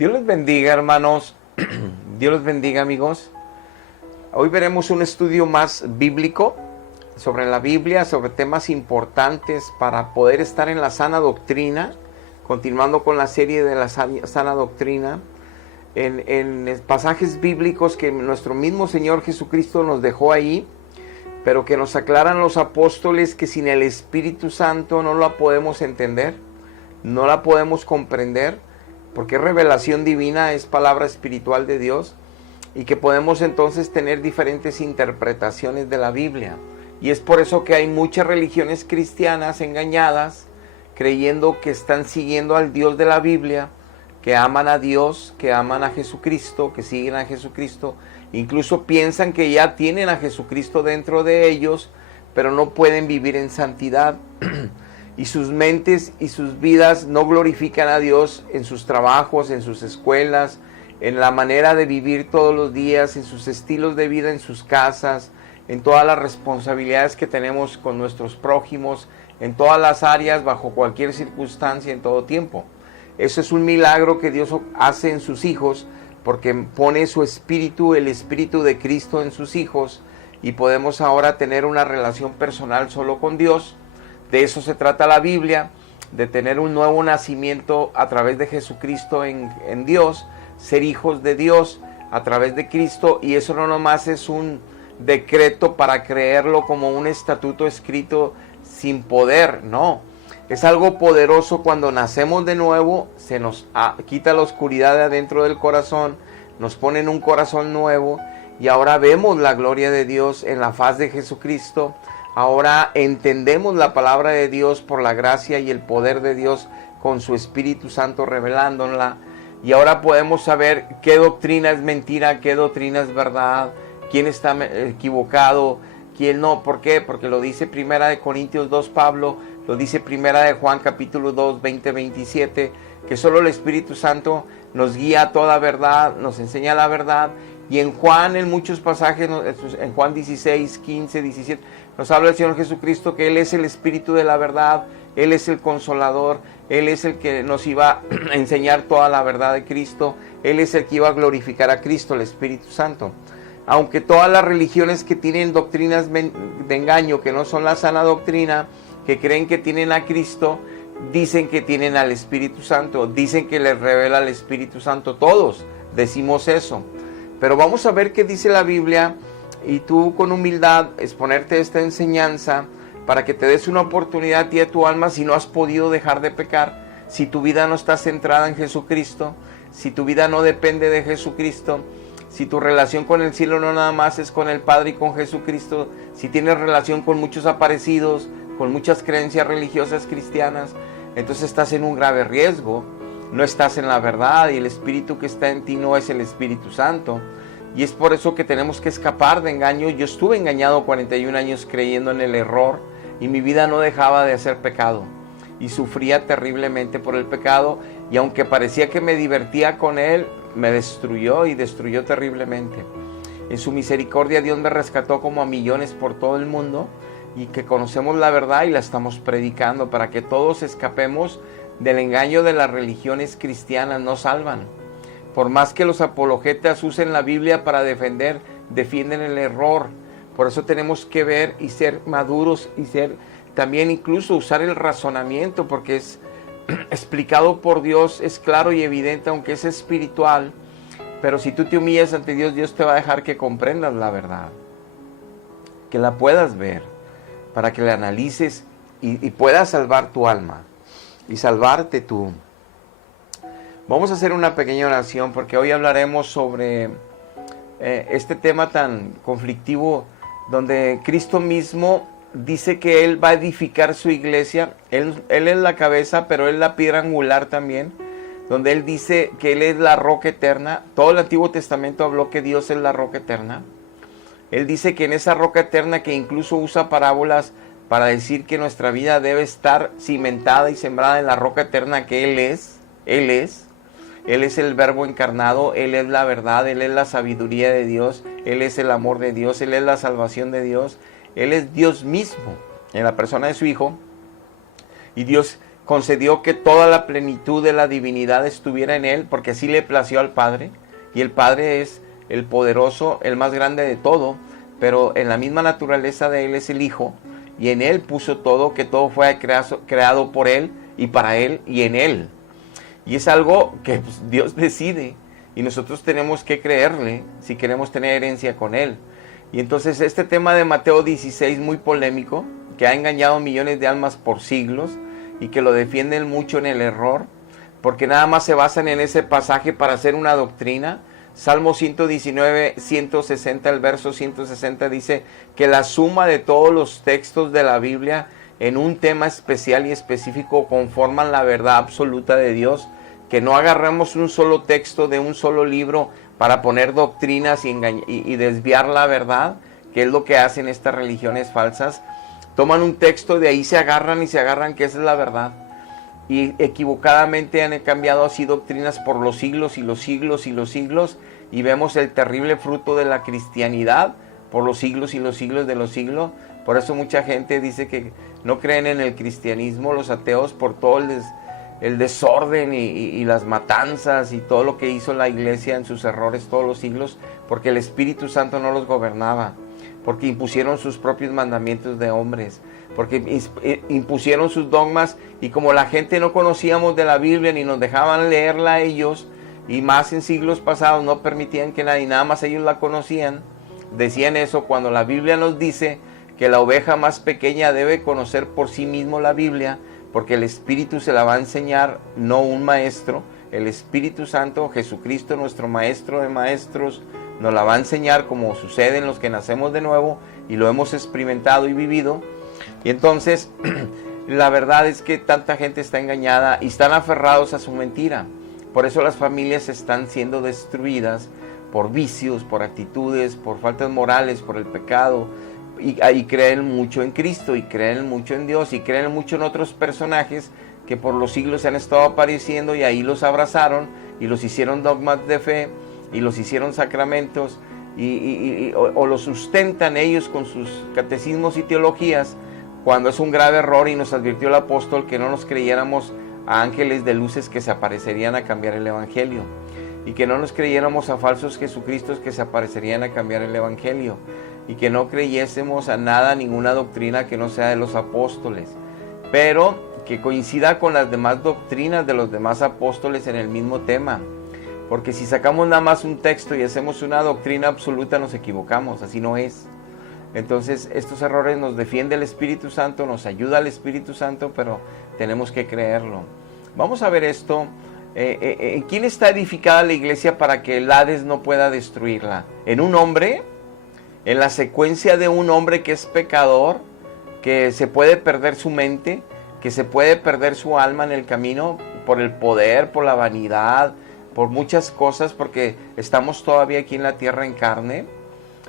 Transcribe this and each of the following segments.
Dios les bendiga, hermanos. Dios les bendiga, amigos. Hoy veremos un estudio más bíblico sobre la Biblia, sobre temas importantes para poder estar en la sana doctrina, continuando con la serie de la sana doctrina, en pasajes bíblicos que nuestro mismo Señor Jesucristo nos dejó ahí, pero que nos aclaran los apóstoles que sin el Espíritu Santo no la podemos entender, no la podemos comprender, porque revelación divina es palabra espiritual de Dios, y que podemos entonces tener diferentes interpretaciones de la Biblia. Y es por eso que hay muchas religiones cristianas engañadas, creyendo que están siguiendo al Dios de la Biblia, que aman a Dios, que aman a Jesucristo, que siguen a Jesucristo. Incluso piensan que ya tienen a Jesucristo dentro de ellos, pero no pueden vivir en santidad. Y sus mentes y sus vidas no glorifican a Dios en sus trabajos, en sus escuelas, en la manera de vivir todos los días, en sus estilos de vida, en sus casas, en todas las responsabilidades que tenemos con nuestros prójimos, en todas las áreas, bajo cualquier circunstancia, en todo tiempo. Eso es un milagro que Dios hace en sus hijos, porque pone su espíritu, el espíritu de Cristo en sus hijos, y podemos ahora tener una relación personal solo con Dios. De eso se trata la Biblia, de tener un nuevo nacimiento a través de Jesucristo en Dios, ser hijos de Dios a través de Cristo, y eso no nomás es un decreto para creerlo como un estatuto escrito sin poder, no. Es algo poderoso cuando nacemos de nuevo, se nos quita la oscuridad de adentro del corazón, nos pone en un corazón nuevo, y ahora vemos la gloria de Dios en la faz de Jesucristo. Ahora entendemos la palabra de Dios por la gracia y el poder de Dios con su Espíritu Santo revelándola. Y ahora podemos saber qué doctrina es mentira, qué doctrina es verdad, quién está equivocado, quién no. ¿Por qué? Porque lo dice Primera de Corintios 2 Pablo, lo dice Primera de Juan capítulo 2, 20, 27, que solo el Espíritu Santo nos guía a toda verdad, nos enseña la verdad. Y en Juan, en muchos pasajes, en Juan 16, 15, 17, nos habla el Señor Jesucristo que Él es el Espíritu de la verdad, Él es el Consolador, Él es el que nos iba a enseñar toda la verdad de Cristo, Él es el que iba a glorificar a Cristo, el Espíritu Santo. Aunque todas las religiones que tienen doctrinas de engaño, que no son la sana doctrina, que creen que tienen a Cristo, dicen que tienen al Espíritu Santo, dicen que les revela el Espíritu Santo, todos decimos eso. Pero vamos a ver qué dice la Biblia, y tú con humildad exponerte esta enseñanza para que te des una oportunidad a ti y a tu alma, si no has podido dejar de pecar, si tu vida no está centrada en Jesucristo, si tu vida no depende de Jesucristo, si tu relación con el cielo no nada más es con el Padre y con Jesucristo, si tienes relación con muchos aparecidos, con muchas creencias religiosas cristianas, entonces estás en un grave riesgo. No estás en la verdad, y el Espíritu que está en ti no es el Espíritu Santo. Y es por eso que tenemos que escapar de engaño. Yo estuve engañado 41 años creyendo en el error, y mi vida no dejaba de hacer pecado. Y sufría terriblemente por el pecado, y aunque parecía que me divertía con él, me destruyó y destruyó terriblemente. En su misericordia Dios me rescató como a millones por todo el mundo, y que conocemos la verdad y la estamos predicando para que todos escapemos del engaño de las religiones cristianas. No salvan. Por más que los apologetas usen la Biblia para defienden el error. Por eso tenemos que ver y ser maduros, y ser también incluso usar el razonamiento, porque es explicado por Dios, es claro y evidente, aunque es espiritual. Pero si tú te humillas ante Dios, Dios te va a dejar que comprendas la verdad, que la puedas ver, para que la analices y puedas salvar tu alma y salvarte tú. Vamos a hacer una pequeña oración, porque hoy hablaremos sobre este tema tan conflictivo, donde Cristo mismo dice que Él va a edificar su iglesia. Él es la cabeza, pero Él es la piedra angular también, donde Él dice que Él es la roca eterna. Todo el Antiguo Testamento habló que Dios es la roca eterna. Él dice que en esa roca eterna, que incluso usa parábolas para decir que nuestra vida debe estar cimentada y sembrada en la roca eterna que Él es. Él es el Verbo encarnado, Él es la verdad, Él es la sabiduría de Dios, Él es el amor de Dios, Él es la salvación de Dios, Él es Dios mismo en la persona de su Hijo. Y Dios concedió que toda la plenitud de la divinidad estuviera en Él, porque así le plació al Padre, y el Padre es el poderoso, el más grande de todo, pero en la misma naturaleza de Él es el Hijo, y en Él puso todo, que todo fue creado por Él, y para Él, y en Él. Y es algo que pues, Dios decide, y nosotros tenemos que creerle, si queremos tener herencia con Él. Y entonces este tema de Mateo 16, muy polémico, que ha engañado millones de almas por siglos, y que lo defienden mucho en el error, porque nada más se basan en ese pasaje para hacer una doctrina. Salmo 119, 160, el verso 160 dice que la suma de todos los textos de la Biblia en un tema especial y específico conforman la verdad absoluta de Dios, que no agarramos un solo texto de un solo libro para poner doctrinas y desviar la verdad, que es lo que hacen estas religiones falsas. Toman un texto, de ahí se agarran que esa es la verdad. Y equivocadamente han cambiado así doctrinas por los siglos y los siglos y los siglos, y vemos el terrible fruto de la cristianidad por los siglos y los siglos de los siglos. Por eso mucha gente dice que no creen en el cristianismo, los ateos, por todo el desorden y las matanzas y todo lo que hizo la iglesia en sus errores todos los siglos, porque el Espíritu Santo no los gobernaba, porque impusieron sus propios mandamientos de hombres, porque impusieron sus dogmas, y como la gente no conocíamos de la Biblia ni nos dejaban leerla ellos, y más en siglos pasados no permitían que nadie, nada más ellos la conocían, decían eso cuando la Biblia nos dice que la oveja más pequeña debe conocer por sí mismo la Biblia, porque el Espíritu se la va a enseñar, no un maestro. El Espíritu Santo, Jesucristo, nuestro Maestro de Maestros, nos la va a enseñar, como sucede en los que nacemos de nuevo, y lo hemos experimentado y vivido. Y entonces, la verdad es que tanta gente está engañada y están aferrados a su mentira. Por eso las familias están siendo destruidas por vicios, por actitudes, por faltas morales, por el pecado. Y creen mucho en Cristo, y creen mucho en Dios, y creen mucho en otros personajes que por los siglos se han estado apareciendo, y ahí los abrazaron y los hicieron dogmas de fe y los hicieron sacramentos, o los sustentan ellos con sus catecismos y teologías, cuando es un grave error. Y nos advirtió el apóstol que no nos creyéramos a ángeles de luces que se aparecerían a cambiar el evangelio, y que no nos creyéramos a falsos Jesucristos que se aparecerían a cambiar el evangelio, y que no creyésemos a nada, ninguna doctrina que no sea de los apóstoles, pero que coincida con las demás doctrinas de los demás apóstoles en el mismo tema. Porque si sacamos nada más un texto y hacemos una doctrina absoluta, nos equivocamos, así no es. Entonces estos errores nos defiende el Espíritu Santo, nos ayuda el Espíritu Santo, pero tenemos que creerlo. Vamos a ver esto. ¿En quién está edificada la iglesia para que el Hades no pueda destruirla? ¿En un hombre? ¿En la secuencia de un hombre que es pecador, que se puede perder su mente, que se puede perder su alma en el camino por el poder, por la vanidad, por muchas cosas, porque estamos todavía aquí en la tierra en carne?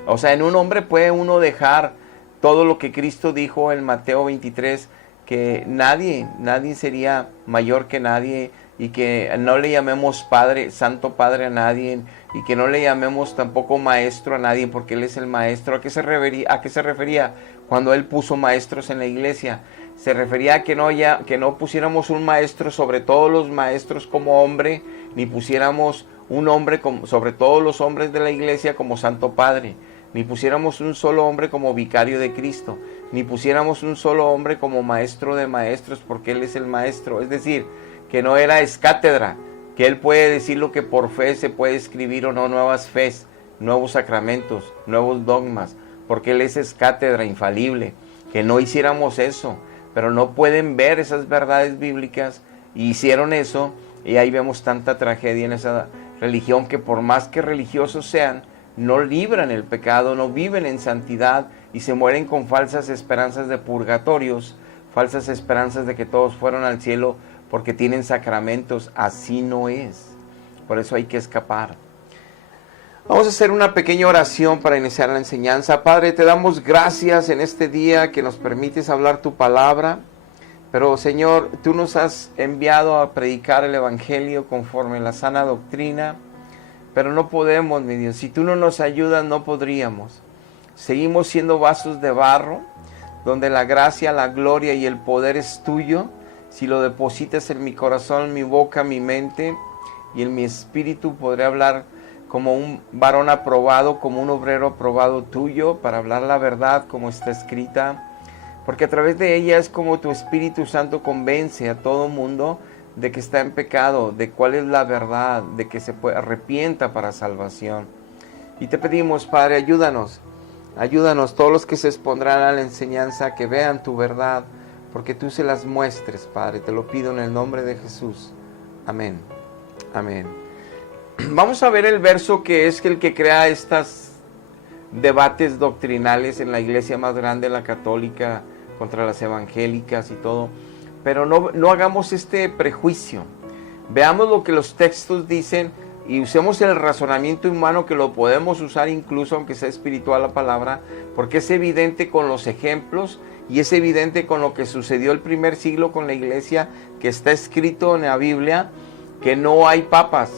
O sea, en un hombre puede uno dejar todo lo que Cristo dijo en Mateo 23, que nadie sería mayor que nadie, y que no le llamemos Padre, Santo Padre a nadie, y que no le llamemos tampoco maestro a nadie, porque Él es el maestro. ¿A qué se refería cuando Él puso maestros en la iglesia? Se refería a que no pusiéramos un maestro sobre todos los maestros como hombre, ni pusiéramos un hombre sobre todos los hombres de la iglesia como Santo Padre, ni pusiéramos un solo hombre como vicario de Cristo, ni pusiéramos un solo hombre como maestro de maestros, porque Él es el maestro. Es decir, que no era escátedra, que Él puede decir lo que por fe se puede escribir o no, nuevas fes, nuevos sacramentos, nuevos dogmas, porque Él es escátedra infalible, que no hiciéramos eso, pero no pueden ver esas verdades bíblicas, y hicieron eso, y ahí vemos tanta tragedia en esa religión, que por más que religiosos sean, no libran el pecado, no viven en santidad, y se mueren con falsas esperanzas de purgatorios, falsas esperanzas de que todos fueron al cielo, porque tienen sacramentos. Así no es. Por eso hay que escapar. Vamos a hacer una pequeña oración para iniciar la enseñanza. Padre, te damos gracias en este día que nos permites hablar tu palabra. Pero Señor, tú nos has enviado a predicar el Evangelio conforme a la sana doctrina. Pero no podemos, mi Dios. Si tú no nos ayudas, no podríamos. Seguimos siendo vasos de barro, donde la gracia, la gloria y el poder es tuyo. Si lo depositas en mi corazón, en mi boca, en mi mente y en mi espíritu, podré hablar como un varón aprobado, como un obrero aprobado tuyo, para hablar la verdad como está escrita. Porque a través de ella es como tu Espíritu Santo convence a todo mundo de que está en pecado, de cuál es la verdad, de que se arrepienta para salvación. Y te pedimos, Padre, ayúdanos todos los que se expondrán a la enseñanza, que vean tu verdad, porque tú se las muestres, Padre. Te lo pido en el nombre de Jesús. Amén. Amén. Vamos a ver el verso que es el que crea estos debates doctrinales en la iglesia más grande, la católica, contra las evangélicas y todo. Pero no hagamos este prejuicio. Veamos lo que los textos dicen y usemos el razonamiento humano, que lo podemos usar incluso aunque sea espiritual la palabra, porque es evidente con los ejemplos y es evidente con lo que sucedió el primer siglo con la iglesia, que está escrito en la Biblia, que no hay papas,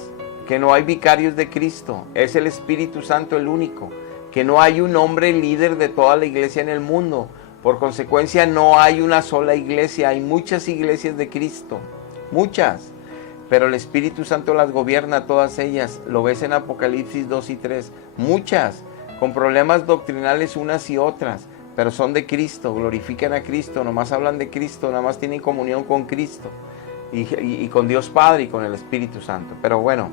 que no hay vicarios de Cristo, es el Espíritu Santo el único, que no hay un hombre líder de toda la iglesia en el mundo. Por consecuencia, no hay una sola iglesia, hay muchas iglesias de Cristo, muchas, pero el Espíritu Santo las gobierna todas ellas. Lo ves en Apocalipsis 2 y 3, muchas, con problemas doctrinales unas y otras, pero son de Cristo, glorifican a Cristo, nomás hablan de Cristo, nada más tienen comunión con Cristo y con Dios Padre y con el Espíritu Santo. Pero bueno,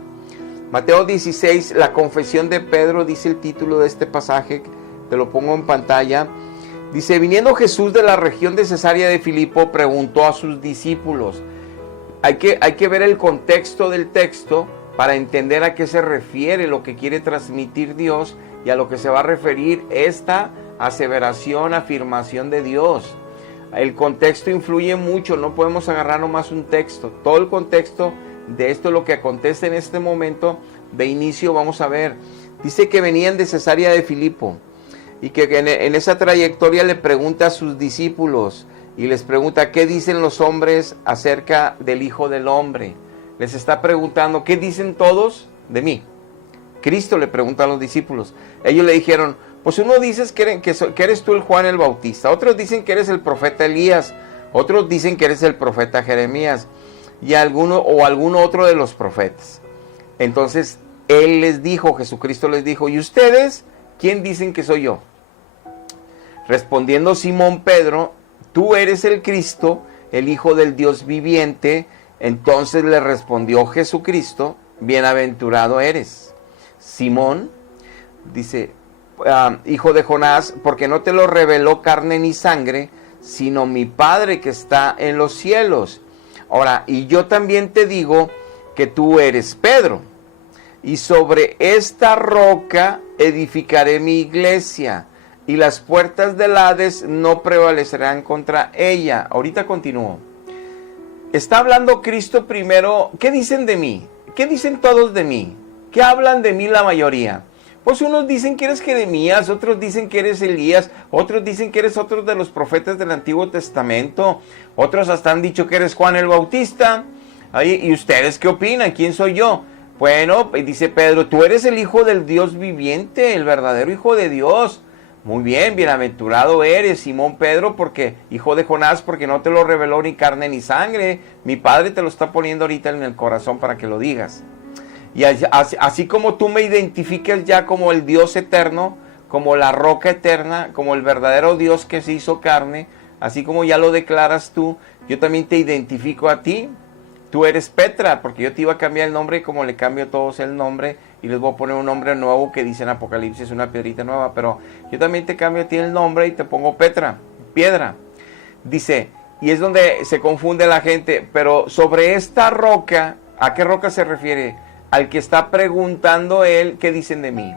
Mateo 16, la confesión de Pedro, dice el título de este pasaje, te lo pongo en pantalla. Dice: viniendo Jesús de la región de Cesarea de Filipo, preguntó a sus discípulos. Hay que ver el contexto del texto para entender a qué se refiere lo que quiere transmitir Dios y a lo que se va a referir esta aseveración, afirmación de Dios. El contexto influye mucho, no podemos agarrar nomás un texto. Todo el contexto de esto, lo que acontece en este momento de inicio, vamos a ver. Dice que venían de Cesarea de Filipo y que en esa trayectoria le pregunta a sus discípulos y les pregunta: ¿qué dicen los hombres acerca del Hijo del Hombre? Les está preguntando: ¿qué dicen todos de mí? Cristo le pregunta a los discípulos. Ellos le dijeron: pues uno dices que eres tú el Juan el Bautista, otros dicen que eres el profeta Elías, otros dicen que eres el profeta Jeremías y algún otro de los profetas. Entonces él les dijo, Jesucristo les dijo: ¿y ustedes quién dicen que soy yo? Respondiendo Simón Pedro: tú eres el Cristo, el Hijo del Dios viviente. Entonces le respondió Jesucristo: bienaventurado eres, Simón, dice, hijo de Jonás, porque no te lo reveló carne ni sangre, sino mi Padre que está en los cielos. Ahora, y yo también te digo que tú eres Pedro, y sobre esta roca edificaré mi iglesia, y las puertas del Hades no prevalecerán contra ella. Ahorita continúo. Está hablando Cristo primero. ¿Qué dicen de mí? ¿Qué dicen todos de mí? ¿Qué hablan de mí la mayoría? Pues unos dicen que eres Jeremías, otros dicen que eres Elías, otros dicen que eres otro de los profetas del Antiguo Testamento, otros hasta han dicho que eres Juan el Bautista. ¿Y ustedes qué opinan? ¿Quién soy yo? Bueno, dice Pedro: tú eres el Hijo del Dios viviente, el verdadero Hijo de Dios. Muy bien, bienaventurado eres, Simón Pedro, porque hijo de Jonás, porque no te lo reveló ni carne ni sangre. Mi Padre te lo está poniendo ahorita en el corazón para que lo digas. Y así como tú me identificas ya como el Dios eterno, como la roca eterna, como el verdadero Dios que se hizo carne, así como ya lo declaras tú, yo también te identifico a ti. Tú eres Petra, porque yo te iba a cambiar el nombre como le cambio a todos el nombre y les voy a poner un nombre nuevo que dice en Apocalipsis, una piedrita nueva, pero yo también te cambio a ti el nombre y te pongo Petra, piedra. Dice, y es donde se confunde la gente, pero sobre esta roca, ¿a qué roca se refiere? Al que está preguntando él, ¿qué dicen de mí?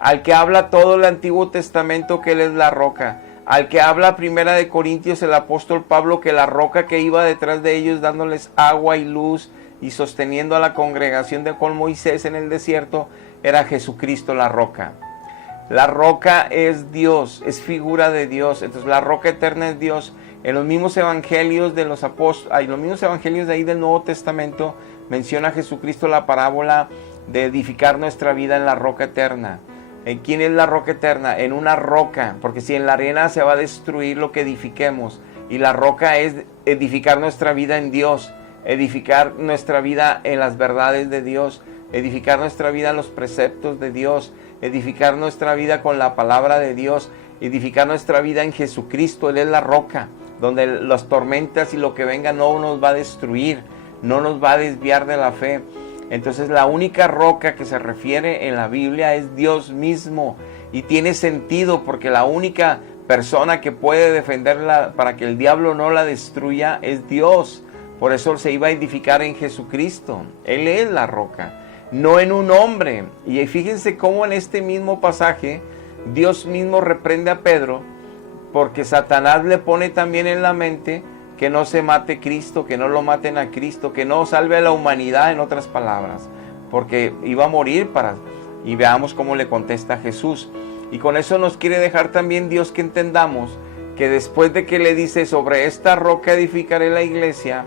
Al que habla todo el Antiguo Testamento, que él es la roca. Al que habla Primera de Corintios el apóstol Pablo, que la roca que iba detrás de ellos dándoles agua y luz y sosteniendo a la congregación de con Moisés en el desierto, era Jesucristo la roca. La roca es Dios, es figura de Dios. Entonces la roca eterna es Dios. En los mismos evangelios de los apóstoles, en los mismos evangelios de ahí del Nuevo Testamento, menciona a Jesucristo la parábola de edificar nuestra vida en la roca eterna. ¿En quién es la roca eterna? En una roca, porque si en la arena se va a destruir lo que edifiquemos. Y la roca es edificar nuestra vida en Dios, edificar nuestra vida en las verdades de Dios, edificar nuestra vida en los preceptos de Dios, edificar nuestra vida con la palabra de Dios, edificar nuestra vida en Jesucristo. Él es la roca, donde las tormentas y lo que venga no nos va a destruir, no nos va a desviar de la fe. Entonces la única roca que se refiere en la Biblia es Dios mismo, y tiene sentido porque la única persona que puede defenderla para que el diablo no la destruya es Dios. Por eso se iba a edificar en Jesucristo. Él es la roca, no en un hombre. Y fíjense cómo en este mismo pasaje Dios mismo reprende a Pedro, porque Satanás le pone también en la mente que no se mate Cristo, que no lo maten a Cristo, que no salve a la humanidad, en otras palabras, porque iba a morir para... Y veamos cómo le contesta Jesús. Y con eso nos quiere dejar también Dios que entendamos que después de que le dice sobre esta roca edificaré la iglesia,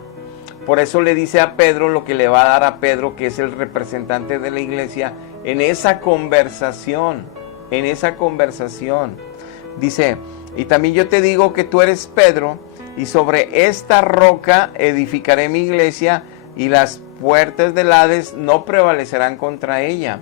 por eso le dice a Pedro lo que le va a dar a Pedro, que es el representante de la iglesia, en esa conversación, Dice, y también yo te digo que tú eres Pedro, y sobre esta roca edificaré mi iglesia, y las puertas del Hades no prevalecerán contra ella.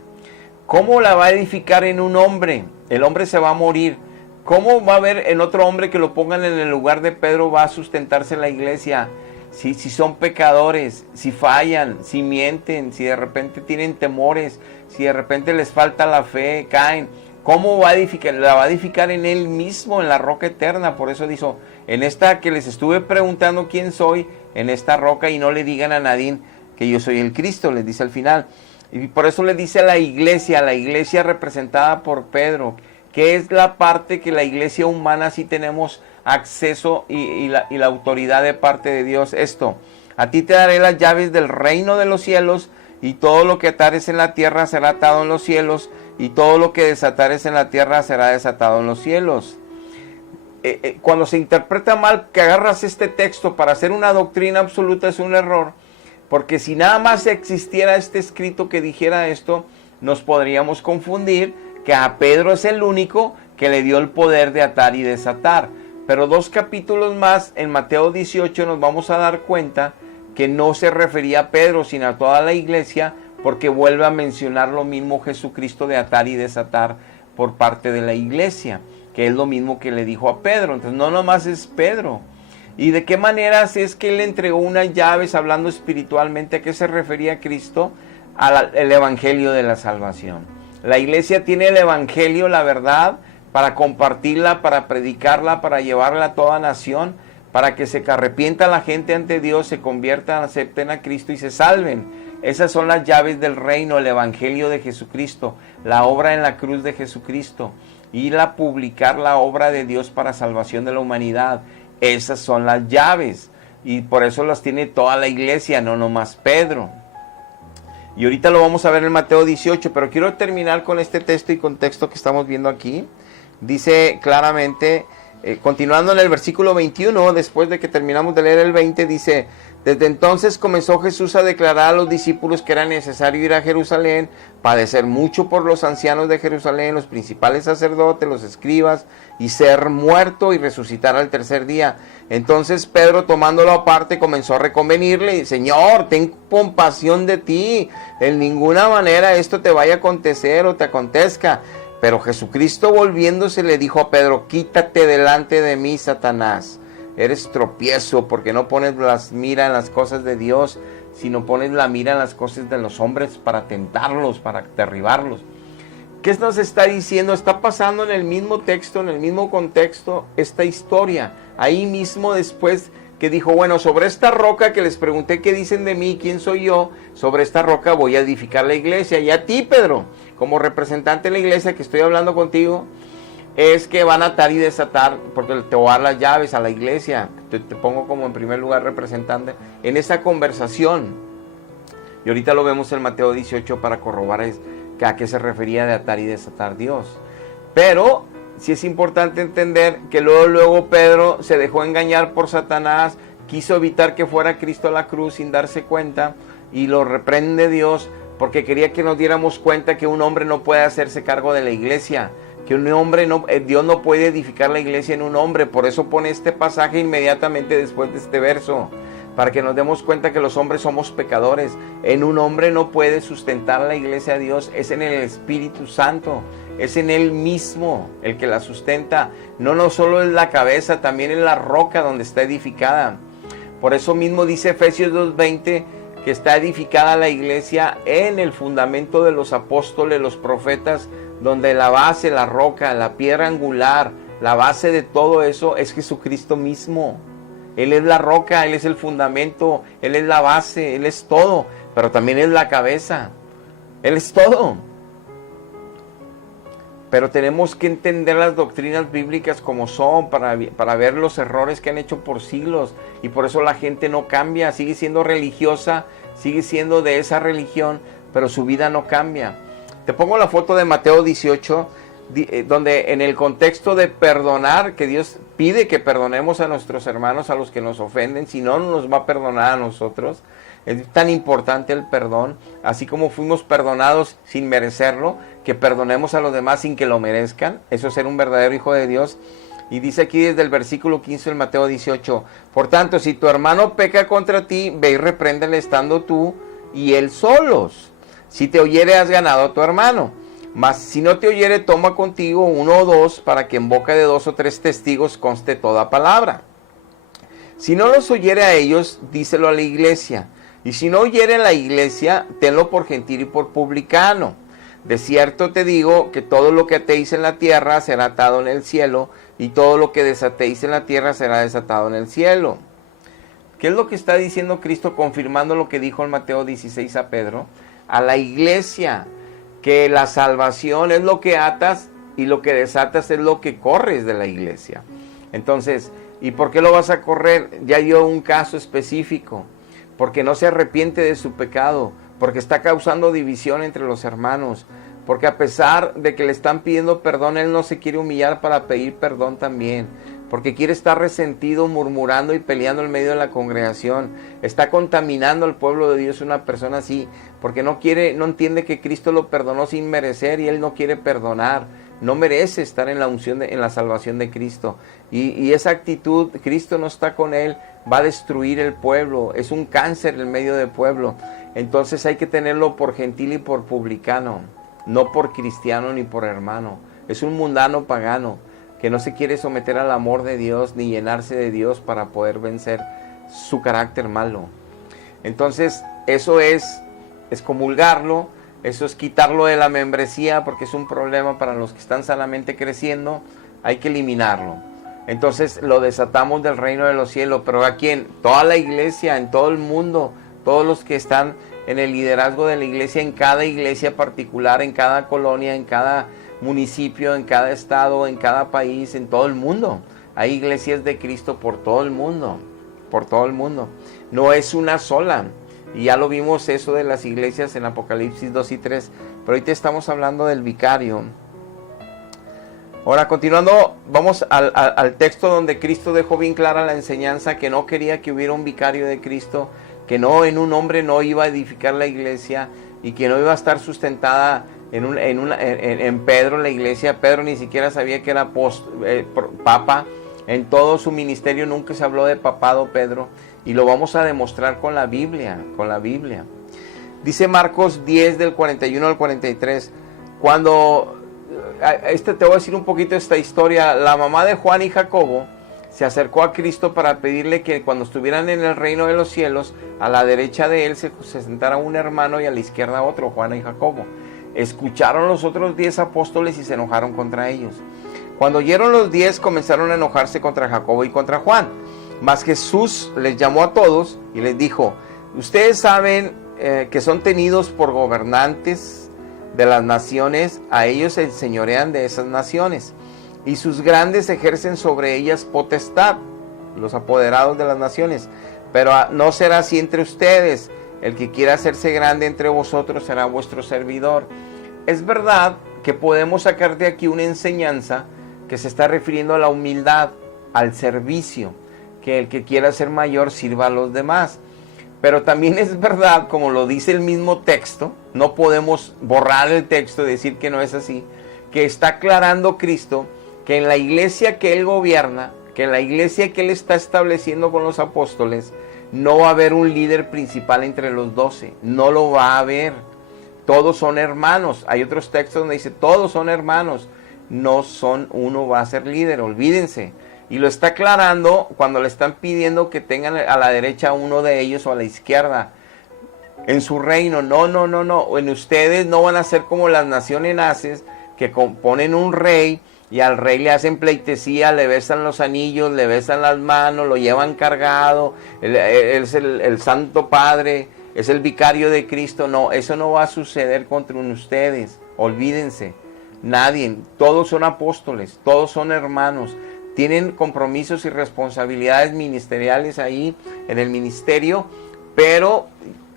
¿Cómo la va a edificar en un hombre? El hombre se va a morir. ¿Cómo va a haber en otro hombre que lo pongan en el lugar de Pedro va a sustentarse la iglesia? Si son pecadores, si fallan, si mienten, si de repente tienen temores, si de repente les falta la fe, caen. ¿Cómo va a edificar? La va a edificar en él mismo, en la roca eterna. Por eso dijo, en esta que les estuve preguntando quién soy, en esta roca, y no le digan a nadie que yo soy el Cristo, les dice al final. Y por eso le dice a la iglesia representada por Pedro, que es la parte que la iglesia humana sí tenemos acceso y la autoridad de parte de Dios. Esto, a ti te daré las llaves del reino de los cielos, y todo lo que atares en la tierra será atado en los cielos, y todo lo que desatares en la tierra será desatado en los cielos. Cuando se interpreta mal, que agarras este texto para hacer una doctrina absoluta, es un error. Porque si nada más existiera este escrito que dijera esto, nos podríamos confundir que a Pedro es el único que le dio el poder de atar y desatar. Pero 2 capítulos más, en Mateo 18, nos vamos a dar cuenta que no se refería a Pedro, sino a toda la iglesia, porque vuelve a mencionar lo mismo Jesucristo de atar y desatar por parte de la iglesia, que es lo mismo que le dijo a Pedro. Entonces no nomás es Pedro. ¿Y de qué maneras es que él le entregó unas llaves, hablando espiritualmente? ¿A qué se refería Cristo? Al evangelio de la salvación. La iglesia tiene el evangelio, la verdad, para compartirla, para predicarla, para llevarla a toda nación, para que se arrepienta la gente ante Dios, se conviertan, acepten a Cristo y se salven. Esas son las llaves del reino, el evangelio de Jesucristo, la obra en la cruz de Jesucristo, ir a publicar la obra de Dios para salvación de la humanidad. Esas son las llaves, y por eso las tiene toda la iglesia, no nomás Pedro. Y ahorita lo vamos a ver en Mateo 18, pero quiero terminar con este texto y contexto que estamos viendo aquí. Dice claramente, continuando en el versículo 21, después de que terminamos de leer el 20, dice: desde entonces comenzó Jesús a declarar a los discípulos que era necesario ir a Jerusalén, padecer mucho por los ancianos de Jerusalén, los principales sacerdotes, los escribas, y ser muerto y resucitar al tercer día. Entonces Pedro, tomándolo aparte, comenzó a reconvenirle: Señor, ten compasión de ti, en ninguna manera esto te vaya a acontecer o te acontezca. Pero Jesucristo, volviéndose, le dijo a Pedro: quítate delante de mí, Satanás. Eres tropiezo, porque no pones la mira en las cosas de Dios, sino pones la mira en las cosas de los hombres para tentarlos, para derribarlos. ¿Qué nos está diciendo? Está pasando en el mismo texto, en el mismo contexto, esta historia. Ahí mismo, después que dijo, bueno, sobre esta roca que les pregunté qué dicen de mí, quién soy yo, sobre esta roca voy a edificar la iglesia. Y a ti, Pedro, como representante de la iglesia que estoy hablando contigo, es que van a atar y desatar, porque te voy a dar las llaves a la iglesia. Te pongo como en primer lugar representante en esa conversación. Y ahorita lo vemos en Mateo 18 para corroborar a qué se refería de atar y desatar Dios. Pero sí es importante entender que luego Pedro se dejó engañar por Satanás, quiso evitar que fuera Cristo a la cruz sin darse cuenta, y lo reprende Dios porque quería que nos diéramos cuenta que un hombre no puede hacerse cargo de la iglesia, que un hombre no, Dios no puede edificar la iglesia en un hombre. Por eso pone este pasaje inmediatamente después de este verso, para que nos demos cuenta que los hombres somos pecadores. En un hombre no puede sustentar la iglesia a Dios, es en el Espíritu Santo, es en Él mismo el que la sustenta. No solo es la cabeza, también es la roca donde está edificada. Por eso mismo dice Efesios 2:20 que está edificada la iglesia en el fundamento de los apóstoles, los profetas, donde la base, la roca, la piedra angular, la base de todo eso es Jesucristo mismo. Él es la roca, Él es el fundamento, Él es la base, Él es todo, pero también es la cabeza. Él es todo. Pero tenemos que entender las doctrinas bíblicas como son para ver los errores que han hecho por siglos. Y por eso la gente no cambia, sigue siendo religiosa, sigue siendo de esa religión, pero su vida no cambia. Te pongo la foto de Mateo 18, donde en el contexto de perdonar, que Dios pide que perdonemos a nuestros hermanos, a los que nos ofenden, si no, no nos va a perdonar a nosotros. Es tan importante el perdón, así como fuimos perdonados sin merecerlo, que perdonemos a los demás sin que lo merezcan. Eso es ser un verdadero hijo de Dios. Y dice aquí desde el versículo 15 del Mateo 18, por tanto, si tu hermano peca contra ti, ve y repréndele estando tú y él solos. Si te oyere, has ganado a tu hermano. Mas si no te oyere, toma contigo 1 o 2, para que en boca de 2 o 3 testigos conste toda palabra. Si no los oyere a ellos, díselo a la iglesia. Y si no oyere la iglesia, tenlo por gentil y por publicano. De cierto te digo que todo lo que atéis en la tierra será atado en el cielo, y todo lo que desatéis en la tierra será desatado en el cielo. ¿Qué es lo que está diciendo Cristo, confirmando lo que dijo en Mateo 16 a Pedro? A la iglesia, que la salvación es lo que atas y lo que desatas es lo que corres de la iglesia. Entonces, ¿y por qué lo vas a correr? Ya dio un caso específico, porque no se arrepiente de su pecado, porque está causando división entre los hermanos, porque a pesar de que le están pidiendo perdón, él no se quiere humillar para pedir perdón también, porque quiere estar resentido, murmurando y peleando en medio de la congregación. Está contaminando al pueblo de Dios una persona así, porque no entiende que Cristo lo perdonó sin merecer y él no quiere perdonar. No merece estar en la unción, en la salvación de Cristo. Y esa actitud, Cristo no está con él, va a destruir el pueblo. Es un cáncer en medio del pueblo. Entonces hay que tenerlo por gentil y por publicano, no por cristiano ni por hermano. Es un mundano pagano que no se quiere someter al amor de Dios ni llenarse de Dios para poder vencer su carácter malo. Entonces eso es excomulgarlo, eso es quitarlo de la membresía, porque es un problema para los que están sanamente creciendo. Hay que eliminarlo. Entonces lo desatamos del reino de los cielos. Pero ¿a quién? Toda la iglesia, en todo el mundo, todos los que están en el liderazgo de la iglesia, en cada iglesia particular, en cada colonia, en cada municipio, en cada estado, en cada país, en todo el mundo. Hay iglesias de Cristo por todo el mundo, por todo el mundo. No es una sola. Y ya lo vimos eso de las iglesias en Apocalipsis 2 y 3. Pero ahorita estamos hablando del vicario. Ahora, continuando, vamos al texto donde Cristo dejó bien clara la enseñanza que no quería que hubiera un vicario de Cristo, que no en un hombre no iba a edificar la iglesia y que no iba a estar sustentada en Pedro, la iglesia. Pedro ni siquiera sabía que era papa. En todo su ministerio nunca se habló de papado Pedro. Y lo vamos a demostrar con la Biblia, Dice Marcos 10 del 41 al 43. Te voy a decir un poquito esta historia. La mamá de Juan y Jacobo se acercó a Cristo para pedirle que cuando estuvieran en el reino de los cielos, a la derecha de él se sentara un hermano y a la izquierda otro, Juan y Jacobo. Escucharon los otros 10 apóstoles y se enojaron contra ellos. Cuando oyeron los 10, comenzaron a enojarse contra Jacobo y contra Juan. Mas Jesús les llamó a todos y les dijo: ustedes saben que son tenidos por gobernantes de las naciones, a ellos se enseñorean de esas naciones, y sus grandes ejercen sobre ellas potestad, los apoderados de las naciones. Pero no será así entre ustedes. El que quiera hacerse grande entre vosotros será vuestro servidor. Es verdad que podemos sacar de aquí una enseñanza que se está refiriendo a la humildad, al servicio, que el que quiera ser mayor sirva a los demás. Pero también es verdad, como lo dice el mismo texto, no podemos borrar el texto y decir que no es así, que está aclarando Cristo que en la iglesia que Él gobierna, que en la iglesia que Él está estableciendo con los apóstoles, no va a haber un líder principal entre los 12, no lo va a haber. Todos son hermanos. Hay otros textos donde dice, todos son hermanos, no son uno va a ser líder, olvídense. Y lo está aclarando cuando le están pidiendo que tengan a la derecha uno de ellos o a la izquierda. En su reino, no. En ustedes no van a ser como las naciones naces que componen un rey y al rey le hacen pleitesía, le besan los anillos, le besan las manos, lo llevan cargado, él es el Santo Padre, es el vicario de Cristo. No, eso no va a suceder contra ustedes, olvídense. Nadie, todos son apóstoles, todos son hermanos, tienen compromisos y responsabilidades ministeriales ahí en el ministerio, pero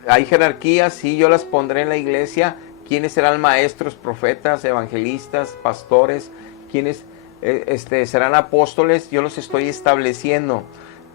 hay jerarquías, sí, yo las pondré en la iglesia. ¿Quiénes serán maestros, profetas, evangelistas, pastores? ¿Quiénes serán apóstoles? Yo los estoy estableciendo,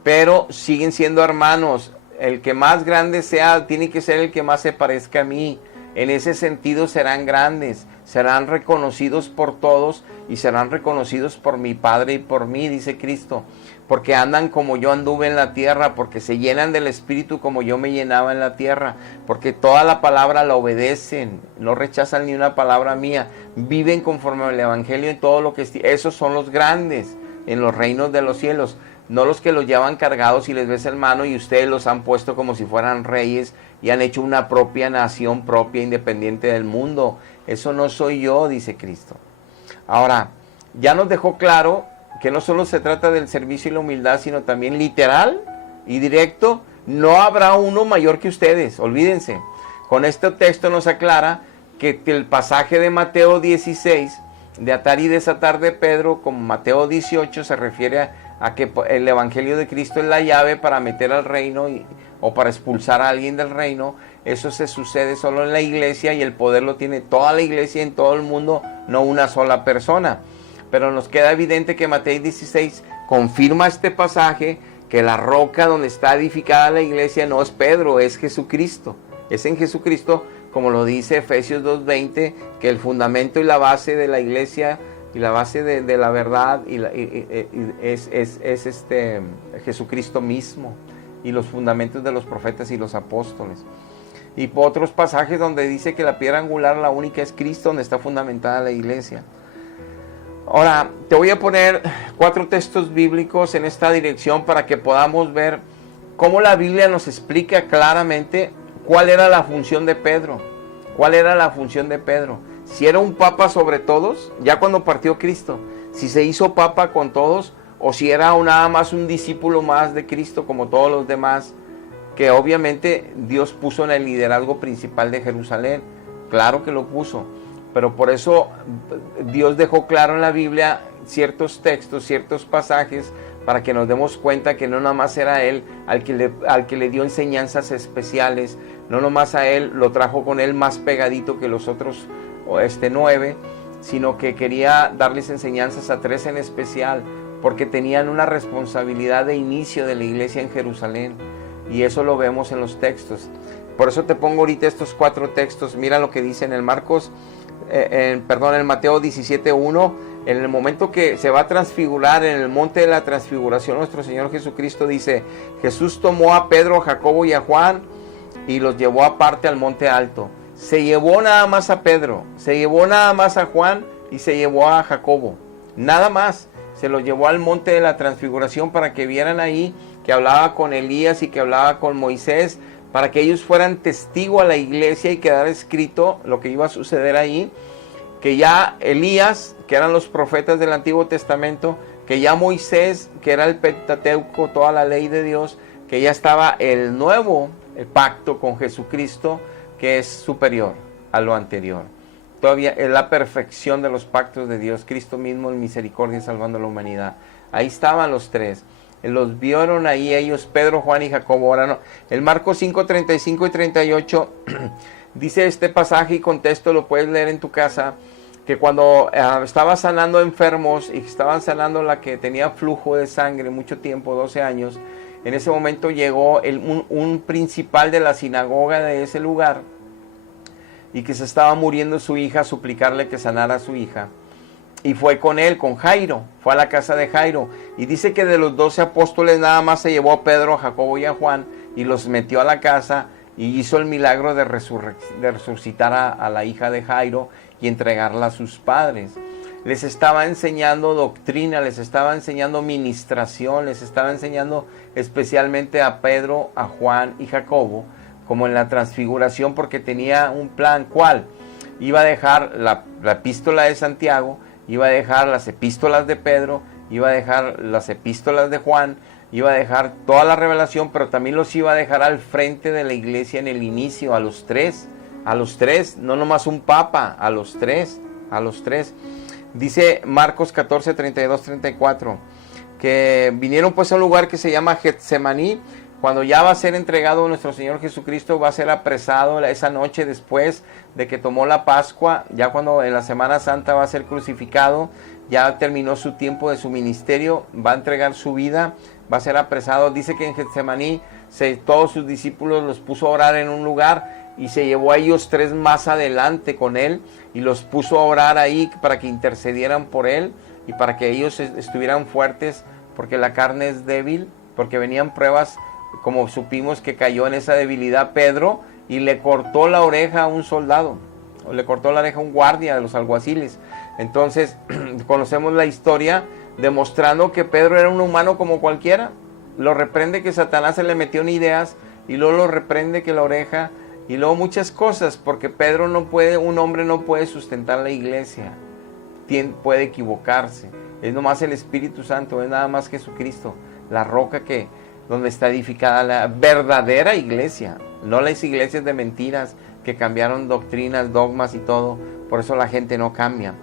pero siguen siendo hermanos. El que más grande sea, tiene que ser el que más se parezca a mí. En ese sentido serán grandes, serán reconocidos por todos y serán reconocidos por mi Padre y por mí, dice Cristo, porque andan como yo anduve en la tierra, porque se llenan del Espíritu como yo me llenaba en la tierra, porque toda la palabra la obedecen, no rechazan ni una palabra mía, viven conforme al Evangelio en todo lo que esos son los grandes en los reinos de los cielos. No los que los llevan cargados y les ves el mano y ustedes los han puesto como si fueran reyes y han hecho una propia nación propia independiente del mundo. Eso no soy yo, dice Cristo. Ahora, ya nos dejó claro que no solo se trata del servicio y la humildad, sino también literal y directo. No habrá uno mayor que ustedes, olvídense. Con este texto nos aclara que el pasaje de Mateo 16, de atar y desatar de Pedro, como Mateo 18, se refiere a que el Evangelio de Cristo es la llave para meter al reino o para expulsar a alguien del reino. Eso se sucede solo en la iglesia y el poder lo tiene toda la iglesia en todo el mundo, no una sola persona. Pero nos queda evidente que Mateo 16 confirma este pasaje, que la roca donde está edificada la iglesia no es Pedro, es Jesucristo. Es en Jesucristo, como lo dice Efesios 2:20, que el fundamento y la base de la iglesia y la base de la verdad es Jesucristo mismo, y los fundamentos de los profetas y los apóstoles. Y por otros pasajes donde dice que la piedra angular, la única, es Cristo, donde está fundamentada la iglesia. Ahora, te voy a poner 4 textos bíblicos en esta dirección para que podamos ver cómo la Biblia nos explica claramente cuál era la función de Pedro. ¿Cuál era la función de Pedro? Si era un papa sobre todos, ya cuando partió Cristo, si se hizo papa con todos, o si era nada más un discípulo más de Cristo como todos los demás, que obviamente Dios puso en el liderazgo principal de Jerusalén. Claro que lo puso, pero por eso Dios dejó claro en la Biblia ciertos textos, ciertos pasajes, para que nos demos cuenta que no nada más era Él al que le dio enseñanzas especiales, no nomás a Él lo trajo con Él más pegadito que los otros 9, sino que quería darles enseñanzas a 3 en especial, porque tenían una responsabilidad de inicio de la iglesia en Jerusalén, y eso lo vemos en los textos. Por eso te pongo ahorita estos 4 textos. Mira lo que dice en el en Mateo 17:1, en el momento que se va a transfigurar en el monte de la transfiguración, nuestro Señor Jesucristo dice: Jesús tomó a Pedro, a Jacobo y a Juan y los llevó aparte al monte alto. Se llevó nada más a Pedro, se llevó nada más a Juan y se llevó a Jacobo. Nada más. Se los llevó al monte de la transfiguración para que vieran ahí que hablaba con Elías y que hablaba con Moisés, para que ellos fueran testigo a la iglesia y quedara escrito lo que iba a suceder ahí, que ya Elías, que eran los profetas del Antiguo Testamento, que ya Moisés, que era el Pentateuco, toda la ley de Dios, que ya estaba el nuevo pacto con Jesucristo, que es superior a lo anterior. Todavía es la perfección de los pactos de Dios, Cristo mismo en misericordia salvando a la humanidad. Ahí estaban los 3. Los vieron ahí ellos, Pedro, Juan y Jacobo. Ahora no. El Marcos 5, 35 y 38 dice este pasaje, y contexto lo puedes leer en tu casa, que cuando estaba sanando enfermos y estaban sanando la que tenía flujo de sangre mucho tiempo, 12 años, en ese momento llegó un principal de la sinagoga de ese lugar, y que se estaba muriendo su hija, a suplicarle que sanara a su hija. y fue con él, con Jairo, fue a la casa de Jairo. Y dice que de los 12 apóstoles nada más se llevó a Pedro, a Jacobo y a Juan y los metió a la casa y hizo el milagro de resucitar a la hija de Jairo y entregarla a sus padres. Les estaba enseñando doctrina, les estaba enseñando ministración, les estaba enseñando especialmente a Pedro, a Juan y Jacobo, como en la transfiguración, porque tenía un plan. ¿Cuál? Iba a dejar la epístola de Santiago, iba a dejar las epístolas de Pedro, iba a dejar las epístolas de Juan, iba a dejar toda la revelación, pero también los iba a dejar al frente de la iglesia en el inicio, a los tres, no nomás un papa, a los tres. Dice Marcos 14, 32, 34, que vinieron pues a un lugar que se llama Getsemaní. Cuando ya va a ser entregado nuestro Señor Jesucristo, va a ser apresado esa noche después de que tomó la Pascua, ya cuando en la Semana Santa va a ser crucificado, ya terminó su tiempo de su ministerio, va a entregar su vida, va a ser apresado. Dice que en Getsemaní todos sus discípulos los puso a orar en un lugar y se llevó a ellos 3 más adelante con él y los puso a orar ahí para que intercedieran por él y para que ellos estuvieran fuertes, porque la carne es débil, porque venían pruebas, como supimos que cayó en esa debilidad Pedro y le cortó la oreja a un soldado, o le cortó la oreja a un guardia de los alguaciles. Entonces conocemos la historia demostrando que Pedro era un humano como cualquiera. Lo reprende que Satanás se le metió en ideas y luego lo reprende que la oreja y luego muchas cosas, porque Pedro no puede, un hombre no puede sustentar la iglesia, puede equivocarse. Es nomás el Espíritu Santo, es nada más Jesucristo, la roca donde está edificada la verdadera iglesia, no las iglesias de mentiras que cambiaron doctrinas, dogmas y todo. Por eso la gente no cambia.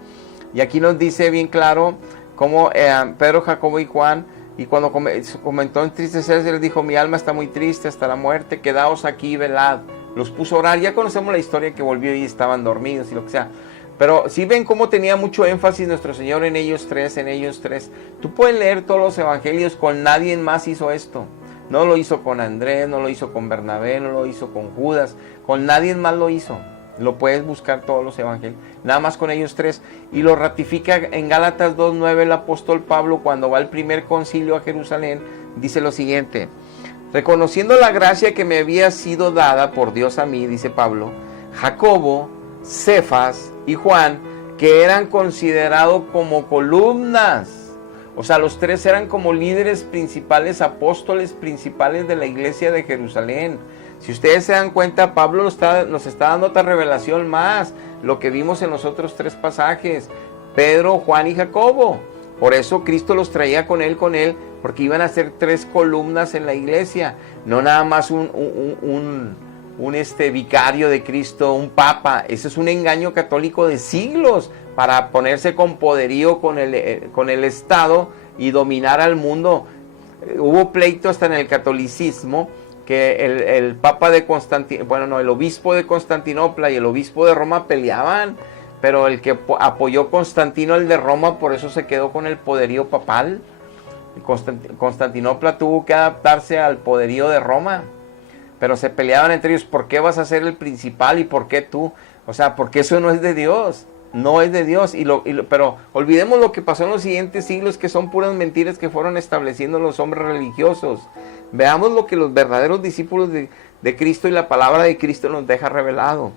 Y aquí nos dice bien claro cómo Pedro, Jacobo y Juan, y cuando comentó entristecerse, les dijo: mi alma está muy triste hasta la muerte, quedaos aquí y velad. Los puso a orar. Ya conocemos la historia, que volvió y estaban dormidos y lo que sea. Pero si ven cómo tenía mucho énfasis nuestro Señor en ellos tres, en ellos tres. Tú puedes leer todos los evangelios, con nadie más hizo esto. No lo hizo con Andrés, no lo hizo con Bernabé, no lo hizo con Judas, con nadie más lo hizo. Lo puedes buscar todos los evangelios, nada más con ellos tres. Y lo ratifica en Gálatas 2:9 el apóstol Pablo cuando va al primer concilio a Jerusalén. Dice lo siguiente: reconociendo la gracia que me había sido dada por Dios a mí, dice Pablo, Jacobo, Cefas y Juan, que eran considerados como columnas. O sea, los tres eran como líderes principales, apóstoles principales de la iglesia de Jerusalén. Si ustedes se dan cuenta, Pablo nos está dando otra revelación más, lo que vimos en los otros 3 pasajes, Pedro, Juan y Jacobo. Por eso Cristo los traía con él, porque iban a ser 3 columnas en la iglesia, no nada más un vicario de Cristo, un papa. Ese es un engaño católico de siglos para ponerse con poderío con el Estado y dominar al mundo. Hubo pleito hasta en el catolicismo, que el papa de el obispo de Constantinopla y el obispo de Roma peleaban, pero el que apoyó Constantino, el de Roma, por eso se quedó con el poderío papal. Constantinopla tuvo que adaptarse al poderío de Roma, pero se peleaban entre ellos: ¿por qué vas a ser el principal y por qué tú? O sea, porque eso no es de Dios, no es de Dios. Pero olvidemos lo que pasó en los siguientes siglos, que son puras mentiras que fueron estableciendo los hombres religiosos. Veamos lo que los verdaderos discípulos de Cristo y la palabra de Cristo nos deja revelado.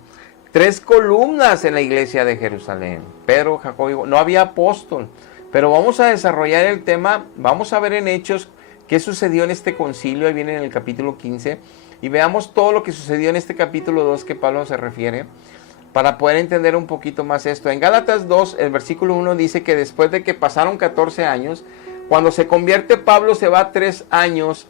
3 columnas en la iglesia de Jerusalén: Pedro, Jacobo y Juan. No había apóstol. Pero vamos a desarrollar el tema, vamos a ver en Hechos qué sucedió en este concilio. Ahí viene en el capítulo 15, y veamos todo lo que sucedió en este capítulo 2 que Pablo se refiere, para poder entender un poquito más esto. En Gálatas 2, el versículo 1 dice que después de que pasaron 14 años, cuando se convierte Pablo, se va 3 años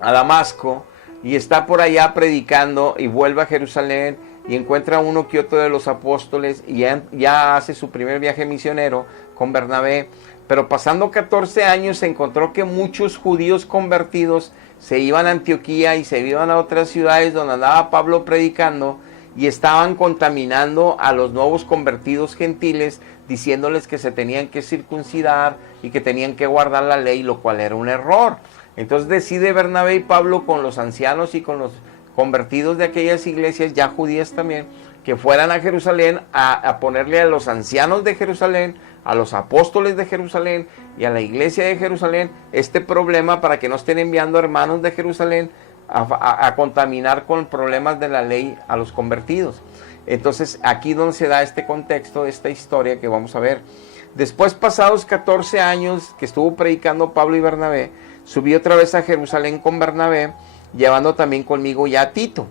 a Damasco y está por allá predicando, y vuelve a Jerusalén y encuentra uno que otro de los apóstoles y ya hace su primer viaje misionero con Bernabé. Pero pasando 14 años se encontró que muchos judíos convertidos se iban a Antioquía y se iban a otras ciudades donde andaba Pablo predicando, y estaban contaminando a los nuevos convertidos gentiles, diciéndoles que se tenían que circuncidar y que tenían que guardar la ley, lo cual era un error. Entonces decide Bernabé y Pablo, con los ancianos y con los convertidos de aquellas iglesias, ya judías también, que fueran a Jerusalén a ponerle a los ancianos de Jerusalén, a los apóstoles de Jerusalén y a la iglesia de Jerusalén este problema, para que no estén enviando hermanos de Jerusalén a contaminar con problemas de la ley a los convertidos. Entonces aquí donde se da este contexto de esta historia que vamos a ver. Después, pasados 14 años que estuvo predicando Pablo y Bernabé, subí otra vez a Jerusalén con Bernabé, llevando también conmigo ya a Tito.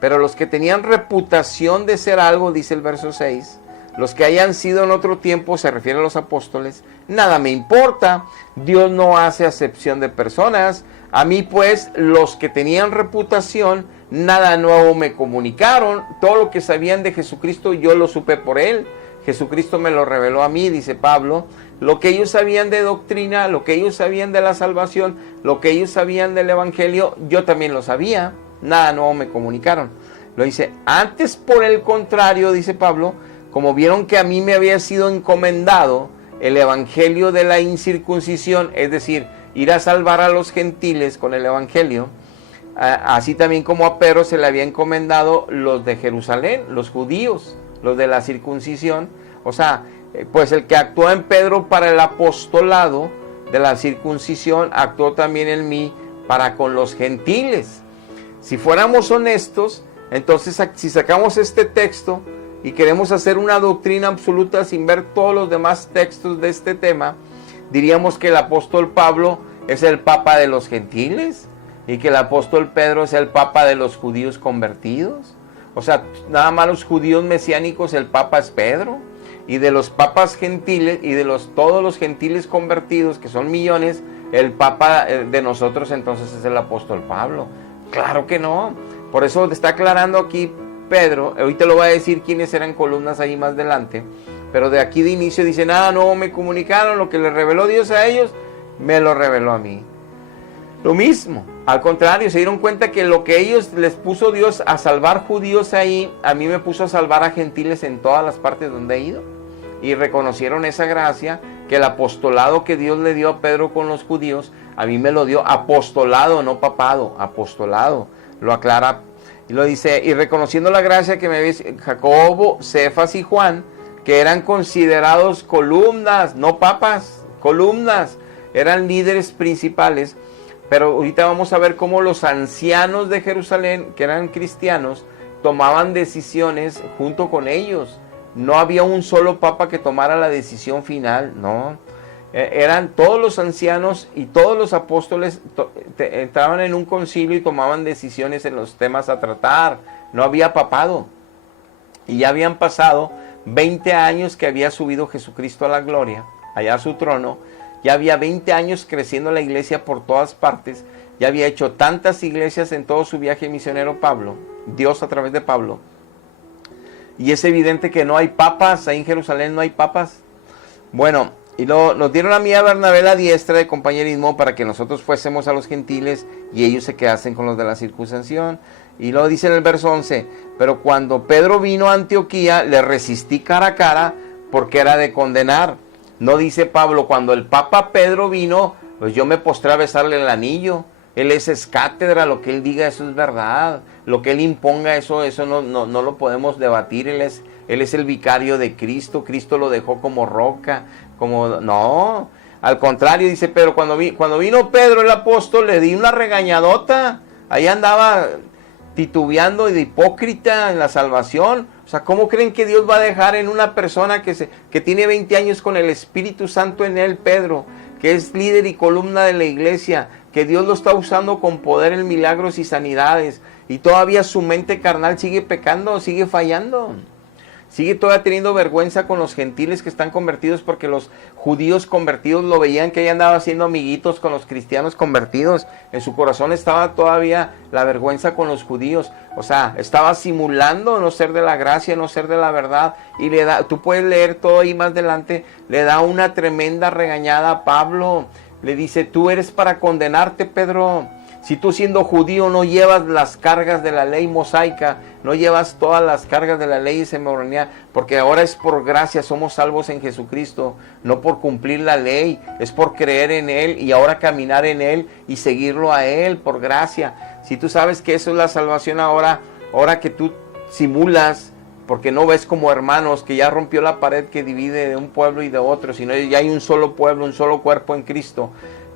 Pero los que tenían reputación de ser algo, dice el verso 6, los que hayan sido en otro tiempo, se refiere a los apóstoles, nada me importa, Dios no hace acepción de personas. A mí pues, los que tenían reputación, nada nuevo me comunicaron, todo lo que sabían de Jesucristo yo lo supe por él, Jesucristo me lo reveló a mí, dice Pablo. Lo que ellos sabían de doctrina, lo que ellos sabían de la salvación, lo que ellos sabían del evangelio, yo también lo sabía, nada nuevo me comunicaron. Lo dice, antes por el contrario, dice Pablo, como vieron que a mí me había sido encomendado el evangelio de la incircuncisión, es decir, ir a salvar a los gentiles con el evangelio, así también como a Pedro se le había encomendado los de Jerusalén, los judíos, los de la circuncisión. O sea, pues el que actuó en Pedro para el apostolado de la circuncisión, actuó también en mí para con los gentiles. Si fuéramos honestos, entonces si sacamos este texto y queremos hacer una doctrina absoluta sin ver todos los demás textos de este tema, diríamos que el apóstol Pablo es el papa de los gentiles y que el apóstol Pedro es el papa de los judíos convertidos. O sea, nada más los judíos mesiánicos, el papa es Pedro, y de los papas gentiles y de todos los gentiles convertidos, que son millones, el papa de nosotros entonces es el apóstol Pablo. Claro que no. Por eso está aclarando aquí Pedro, ahorita lo va a decir quiénes eran columnas ahí más adelante, pero de aquí de inicio dice, nada nuevo me comunicaron, lo que le reveló Dios a ellos, me lo reveló a mí. Lo mismo, al contrario, se dieron cuenta que lo que ellos les puso Dios a salvar judíos ahí, a mí me puso a salvar a gentiles en todas las partes donde he ido. Y reconocieron esa gracia, que el apostolado que Dios le dio a Pedro con los judíos, a mí me lo dio apostolado, no papado, apostolado. Lo aclara y lo dice, y reconociendo la gracia que me dio Jacobo, Cefas y Juan, que eran considerados columnas, no papas, columnas, eran líderes principales. Pero ahorita vamos a ver cómo los ancianos de Jerusalén, que eran cristianos, tomaban decisiones junto con ellos. No había un solo papa que tomara la decisión final, no. Eran todos los ancianos y todos los apóstoles entraban en un concilio y tomaban decisiones en los temas a tratar. No había papado. Y ya habían pasado 20 años que había subido Jesucristo a la gloria, allá a su trono. Ya había 20 años creciendo la iglesia por todas partes. Ya había hecho tantas iglesias en todo su viaje misionero Pablo, Dios a través de Pablo. Y es evidente que no hay papas, ahí en Jerusalén no hay papas. Bueno, y nos dieron a mí a Bernabé la diestra de compañerismo para que nosotros fuésemos a los gentiles y ellos se quedasen con los de la circuncisión. Y luego dice en el verso 11, pero cuando Pedro vino a Antioquía, le resistí cara a cara porque era de condenar. No dice Pablo, cuando el Papa Pedro vino, pues yo me postré a besarle el anillo. Él es cátedra, lo que él diga, eso es verdad. Lo que él imponga, eso no lo podemos debatir. Él es el vicario de Cristo. Cristo lo dejó como roca. No, al contrario, dice Pedro, cuando vino Pedro el apóstol, le di una regañadota. Ahí andaba titubeando y de hipócrita en la salvación. O sea, ¿cómo creen que Dios va a dejar en una persona que tiene 20 años con el Espíritu Santo en él, Pedro, que es líder y columna de la iglesia, que Dios lo está usando con poder en milagros y sanidades, y todavía su mente carnal sigue pecando, sigue fallando? Sigue todavía teniendo vergüenza con los gentiles que están convertidos, porque los judíos convertidos lo veían que ella andaba haciendo amiguitos con los cristianos convertidos. En su corazón estaba todavía la vergüenza con los judíos. O sea, estaba simulando no ser de la gracia, no ser de la verdad. Y tú puedes leer todo ahí más adelante, le da una tremenda regañada a Pablo. Le dice, tú eres para condenarte, Pedro. Si tú siendo judío no llevas las cargas de la ley mosaica, no llevas todas las cargas de la ley de ceremonial, porque ahora es por gracia, somos salvos en Jesucristo, no por cumplir la ley, es por creer en Él y ahora caminar en Él y seguirlo a Él por gracia. Si tú sabes que eso es la salvación ahora que tú simulas porque no ves como hermanos que ya rompió la pared que divide de un pueblo y de otro, sino ya hay un solo pueblo, un solo cuerpo en Cristo.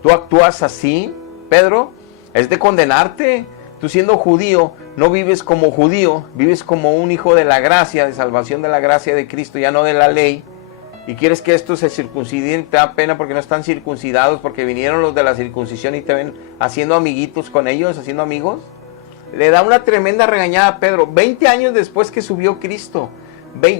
Tú actúas así, Pedro, es de condenarte. Tú siendo judío, no vives como judío, vives como un hijo de la gracia, de salvación de la gracia de Cristo, ya no de la ley. Y quieres que estos se circunciden, te da pena porque no están circuncidados, porque vinieron los de la circuncisión y te ven haciendo amiguitos con ellos, haciendo amigos. Le da una tremenda regañada a Pedro. 20 años después que subió Cristo,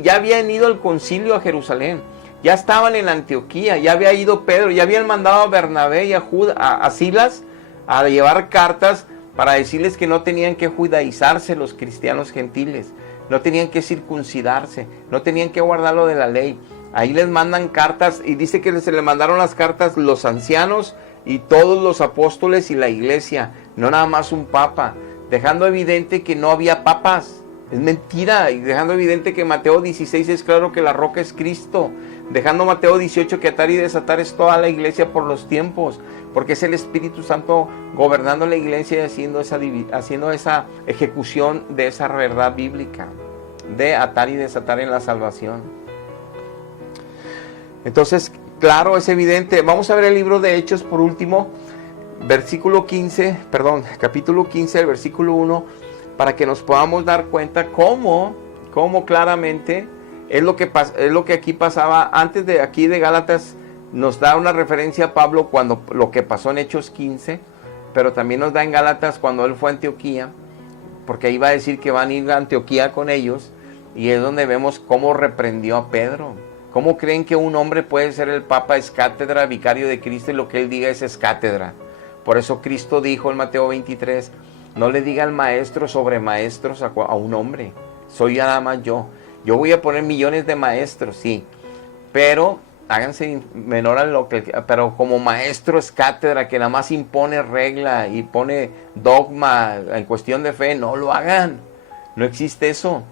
ya habían ido al concilio a Jerusalén, ya estaban en Antioquía, ya había ido Pedro, ya habían mandado a Bernabé y a Silas a llevar cartas para decirles que no tenían que judaizarse los cristianos gentiles, no tenían que circuncidarse, no tenían que guardar lo de la ley. Ahí les mandan cartas y dice que se le mandaron las cartas los ancianos y todos los apóstoles y la iglesia, no nada más un papa, dejando evidente que no había papas. Es mentira, y dejando evidente que Mateo 16 es claro que la roca es Cristo, dejando Mateo 18 que atar y desatar es toda la iglesia por los tiempos, porque es el Espíritu Santo gobernando la iglesia y haciendo esa ejecución de esa verdad bíblica, de atar y desatar en la salvación. Entonces, claro, es evidente. Vamos a ver el libro de Hechos por último, capítulo 15, el versículo 1, para que nos podamos dar cuenta cómo claramente es lo que aquí pasaba. Antes de aquí de Gálatas nos da una referencia a Pablo cuando lo que pasó en Hechos 15, pero también nos da en Gálatas cuando él fue a Antioquía, porque ahí va a decir que van a ir a Antioquía con ellos, y es donde vemos cómo reprendió a Pedro. ¿Cómo creen que un hombre puede ser el Papa, es cátedra, vicario de Cristo, y lo que él diga es cátedra? Por eso Cristo dijo en Mateo 23, no le digan maestros sobre maestros a un hombre, soy nada más yo. Yo voy a poner millones de maestros, sí, pero háganse menor a lo que, pero como maestro es cátedra, que nada más impone regla y pone dogma en cuestión de fe, no lo hagan. No existe eso,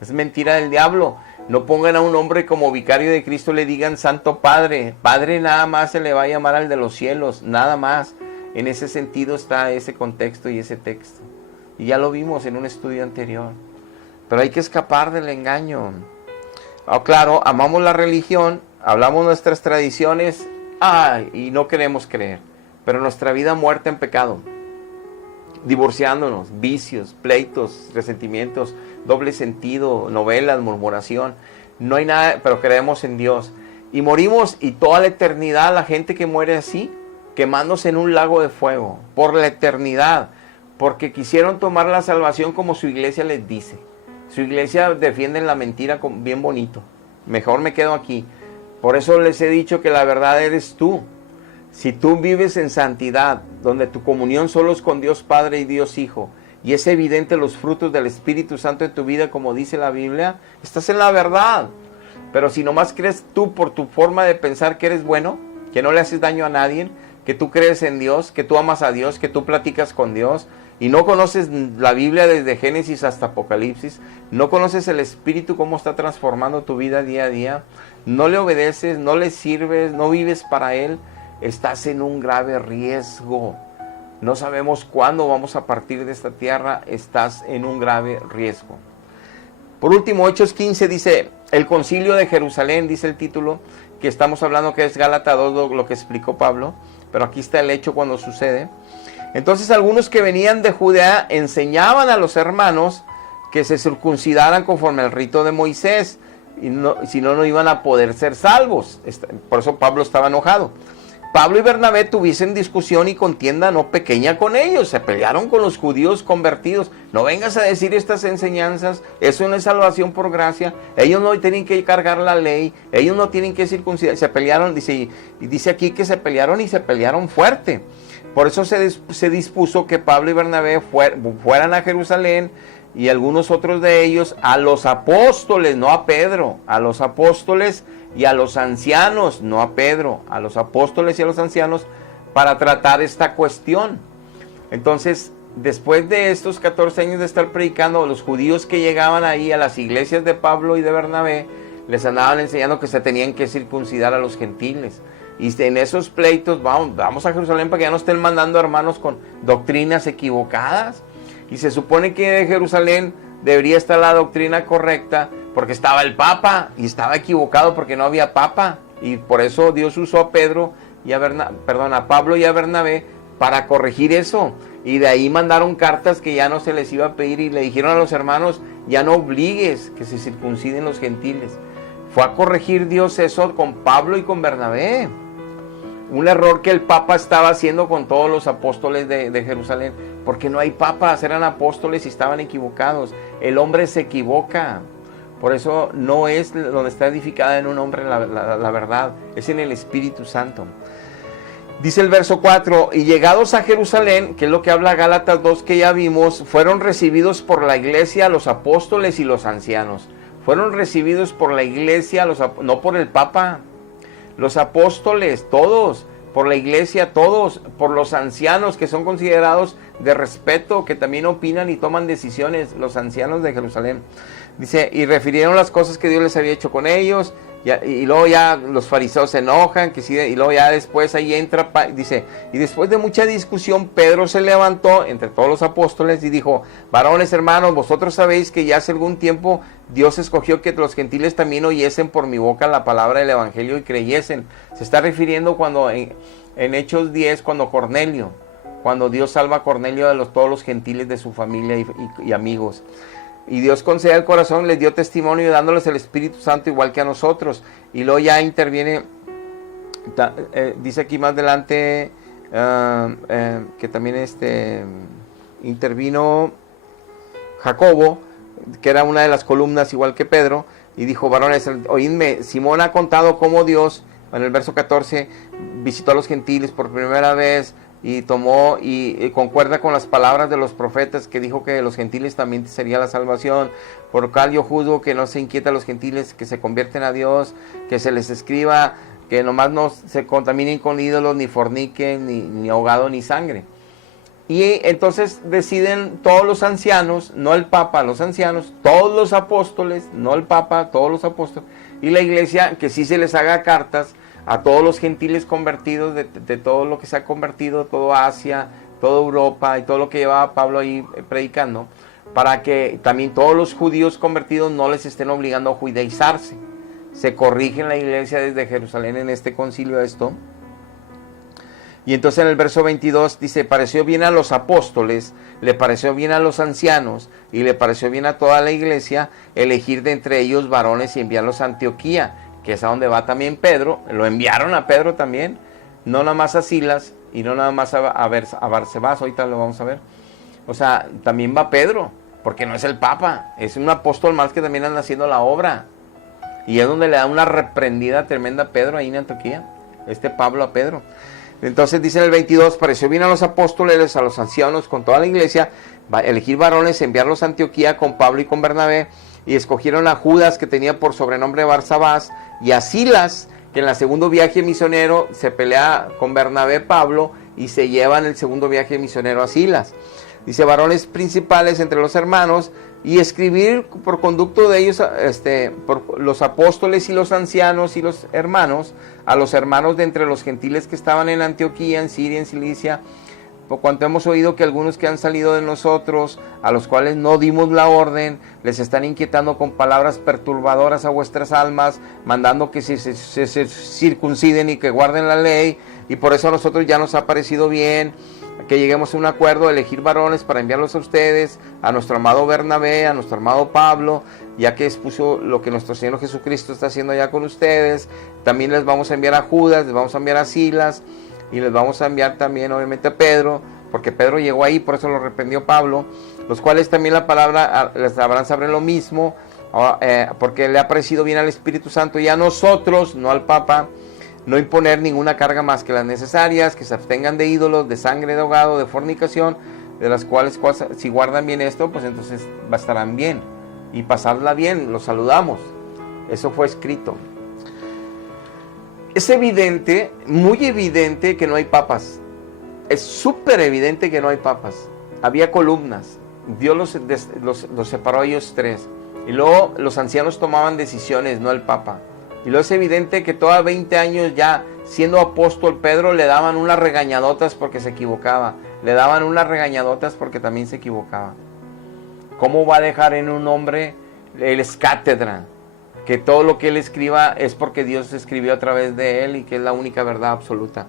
es mentira del diablo. No pongan a un hombre como vicario de Cristo, le digan Santo Padre. Padre nada más se le va a llamar al de los cielos, nada más. En ese sentido está ese contexto y ese texto. Y ya lo vimos en un estudio anterior. Pero hay que escapar del engaño. Claro, amamos la religión, hablamos nuestras tradiciones, y no queremos creer. Pero nuestra vida muerta en pecado, divorciándonos, vicios, pleitos, resentimientos, doble sentido, novelas, murmuración, no hay nada, pero creemos en Dios. Y morimos, y toda la eternidad la gente que muere así, quemándose en un lago de fuego, por la eternidad, porque quisieron tomar la salvación como su iglesia les dice. Su iglesia defiende la mentira bien bonito. Mejor me quedo aquí. Por eso les he dicho que la verdad eres tú. Si tú vives en santidad, donde tu comunión solo es con Dios Padre y Dios Hijo, y es evidente los frutos del Espíritu Santo en tu vida, como dice la Biblia, estás en la verdad. Pero si nomás crees tú por tu forma de pensar que eres bueno, que no le haces daño a nadie, que tú crees en Dios, que tú amas a Dios, que tú platicas con Dios, y no conoces la Biblia desde Génesis hasta Apocalipsis, no conoces el Espíritu, cómo está transformando tu vida día a día, no le obedeces, no le sirves, no vives para Él, estás en un grave riesgo. No sabemos cuándo vamos a partir de esta tierra, estás en un grave riesgo. Por último, Hechos 15 dice, el concilio de Jerusalén, dice el título, que estamos hablando que es Gálatas 2, lo que explicó Pablo, pero aquí está el hecho cuando sucede. Entonces algunos que venían de Judea enseñaban a los hermanos que se circuncidaran conforme al rito de Moisés, y si no, no iban a poder ser salvos. Por eso Pablo estaba enojado. Pablo y Bernabé tuviesen discusión y contienda no pequeña con ellos, se pelearon con los judíos convertidos. No vengas a decir estas enseñanzas, eso no es salvación por gracia, ellos no tienen que cargar la ley, ellos no tienen que circuncidar. Se pelearon, dice aquí que se pelearon y se pelearon fuerte. Por eso se dispuso que Pablo y Bernabé fueran a Jerusalén, y algunos otros de ellos a los apóstoles, no a Pedro, a los apóstoles y a los ancianos, no a Pedro, a los apóstoles y a los ancianos, para tratar esta cuestión. Entonces, después de estos 14 años de estar predicando, los judíos que llegaban ahí a las iglesias de Pablo y de Bernabé, les andaban enseñando que se tenían que circuncidar a los gentiles. Y en esos pleitos, vamos a Jerusalén para que ya no estén mandando hermanos con doctrinas equivocadas. Y se supone que de Jerusalén debería estar la doctrina correcta, porque estaba el Papa y estaba equivocado porque no había Papa. Y por eso Dios usó a a Pablo y a Bernabé para corregir eso. Y de ahí mandaron cartas que ya no se les iba a pedir y le dijeron a los hermanos, ya no obligues que se circunciden los gentiles. Fue a corregir Dios eso con Pablo y con Bernabé. Un error que el Papa estaba haciendo con todos los apóstoles de Jerusalén, porque no hay papas, eran apóstoles y estaban equivocados. El hombre se equivoca. Por eso no es donde está edificada en un hombre la verdad, es en el Espíritu Santo. Dice el verso 4, y llegados a Jerusalén, que es lo que habla Gálatas 2 que ya vimos, fueron recibidos por la iglesia los apóstoles y los ancianos. Fueron recibidos por la iglesia, no por el Papa. Los apóstoles, todos, por la iglesia, todos, por los ancianos que son considerados de respeto, que también opinan y toman decisiones, los ancianos de Jerusalén. Dice, y refirieron las cosas que Dios les había hecho con ellos, y luego ya los fariseos se enojan, y luego ya después ahí entra, dice, y después de mucha discusión, Pedro se levantó entre todos los apóstoles y dijo, varones hermanos, vosotros sabéis que ya hace algún tiempo Dios escogió que los gentiles también oyesen por mi boca la palabra del evangelio y creyesen. Se está refiriendo cuando en Hechos 10, cuando Dios salva a Cornelio de todos los gentiles de su familia y amigos. Y Dios concede el corazón, les dio testimonio dándoles el Espíritu Santo igual que a nosotros. Y luego ya interviene, dice aquí más adelante, que también intervino Jacobo, que era una de las columnas igual que Pedro, y dijo, varones, oídme, Simón ha contado cómo Dios, en el verso 14, visitó a los gentiles por primera vez, y tomó y concuerda con las palabras de los profetas que dijo que de los gentiles también sería la salvación. Por lo cual yo juzgo que no se inquieta a los gentiles, que se convierten a Dios, que se les escriba, que nomás no se contaminen con ídolos, ni forniquen, ni ahogado, ni sangre. Y entonces deciden todos los ancianos, no el Papa, los ancianos, todos los apóstoles, no el Papa, todos los apóstoles, y la iglesia, que sí se les haga cartas a todos los gentiles convertidos de todo lo que se ha convertido, toda Asia, toda Europa y todo lo que llevaba Pablo ahí predicando, para que también todos los judíos convertidos no les estén obligando a judaizarse. Se corrige en la iglesia desde Jerusalén en este concilio esto. Y entonces en el verso 22 dice, pareció bien a los apóstoles, le pareció bien a los ancianos y le pareció bien a toda la iglesia elegir de entre ellos varones y enviarlos a Antioquía, que es a donde va también Pedro. Lo enviaron a Pedro también, no nada más a Silas y no nada más a Barsabás, ahorita lo vamos a ver. O sea, también va Pedro, porque no es el Papa, es un apóstol más que también anda haciendo la obra. Y es donde le da una reprendida tremenda a Pedro ahí en Antioquía, Pablo a Pedro. Entonces dice en el 22, pareció bien a los apóstoles, a los ancianos, con toda la iglesia, elegir varones, enviarlos a Antioquía con Pablo y con Bernabé, y escogieron a Judas, que tenía por sobrenombre Barsabás, y a Silas, que en el segundo viaje misionero se pelea con Bernabé Pablo, y se lleva en el segundo viaje misionero a Silas. Dice, varones principales entre los hermanos, y escribir por conducto de ellos, por los apóstoles y los ancianos y los hermanos, a los hermanos de entre los gentiles que estaban en Antioquía, en Siria, en Cilicia, por cuanto hemos oído que algunos que han salido de nosotros, a los cuales no dimos la orden, les están inquietando con palabras perturbadoras a vuestras almas, mandando que se circunciden y que guarden la ley, y por eso a nosotros ya nos ha parecido bien que lleguemos a un acuerdo de elegir varones para enviarlos a ustedes, a nuestro amado Bernabé, a nuestro amado Pablo, ya que expuso lo que nuestro Señor Jesucristo está haciendo allá con ustedes. También les vamos a enviar a Judas, les vamos a enviar a Silas, y les vamos a enviar también obviamente a Pedro, porque Pedro llegó ahí, por eso lo reprendió Pablo, los cuales también la palabra les habrán saber lo mismo, porque le ha parecido bien al Espíritu Santo y a nosotros, no al Papa, no imponer ninguna carga más que las necesarias, que se abstengan de ídolos, de sangre de ahogado, de fornicación, de las cuales si guardan bien esto, pues entonces estarán bien, y pasarla bien, los saludamos. Eso fue escrito. Es evidente, muy evidente que no hay papas. Es súper evidente que no hay papas. Había columnas. Dios los separó a ellos tres. Y luego los ancianos tomaban decisiones, no el Papa. Y luego es evidente que toda 20 años ya, siendo apóstol Pedro, le daban unas regañadotas porque se equivocaba. Le daban unas regañadotas porque también se equivocaba. ¿Cómo va a dejar en un hombre? Él es cátedra, que todo lo que él escriba es porque Dios escribió a través de él y que es la única verdad absoluta.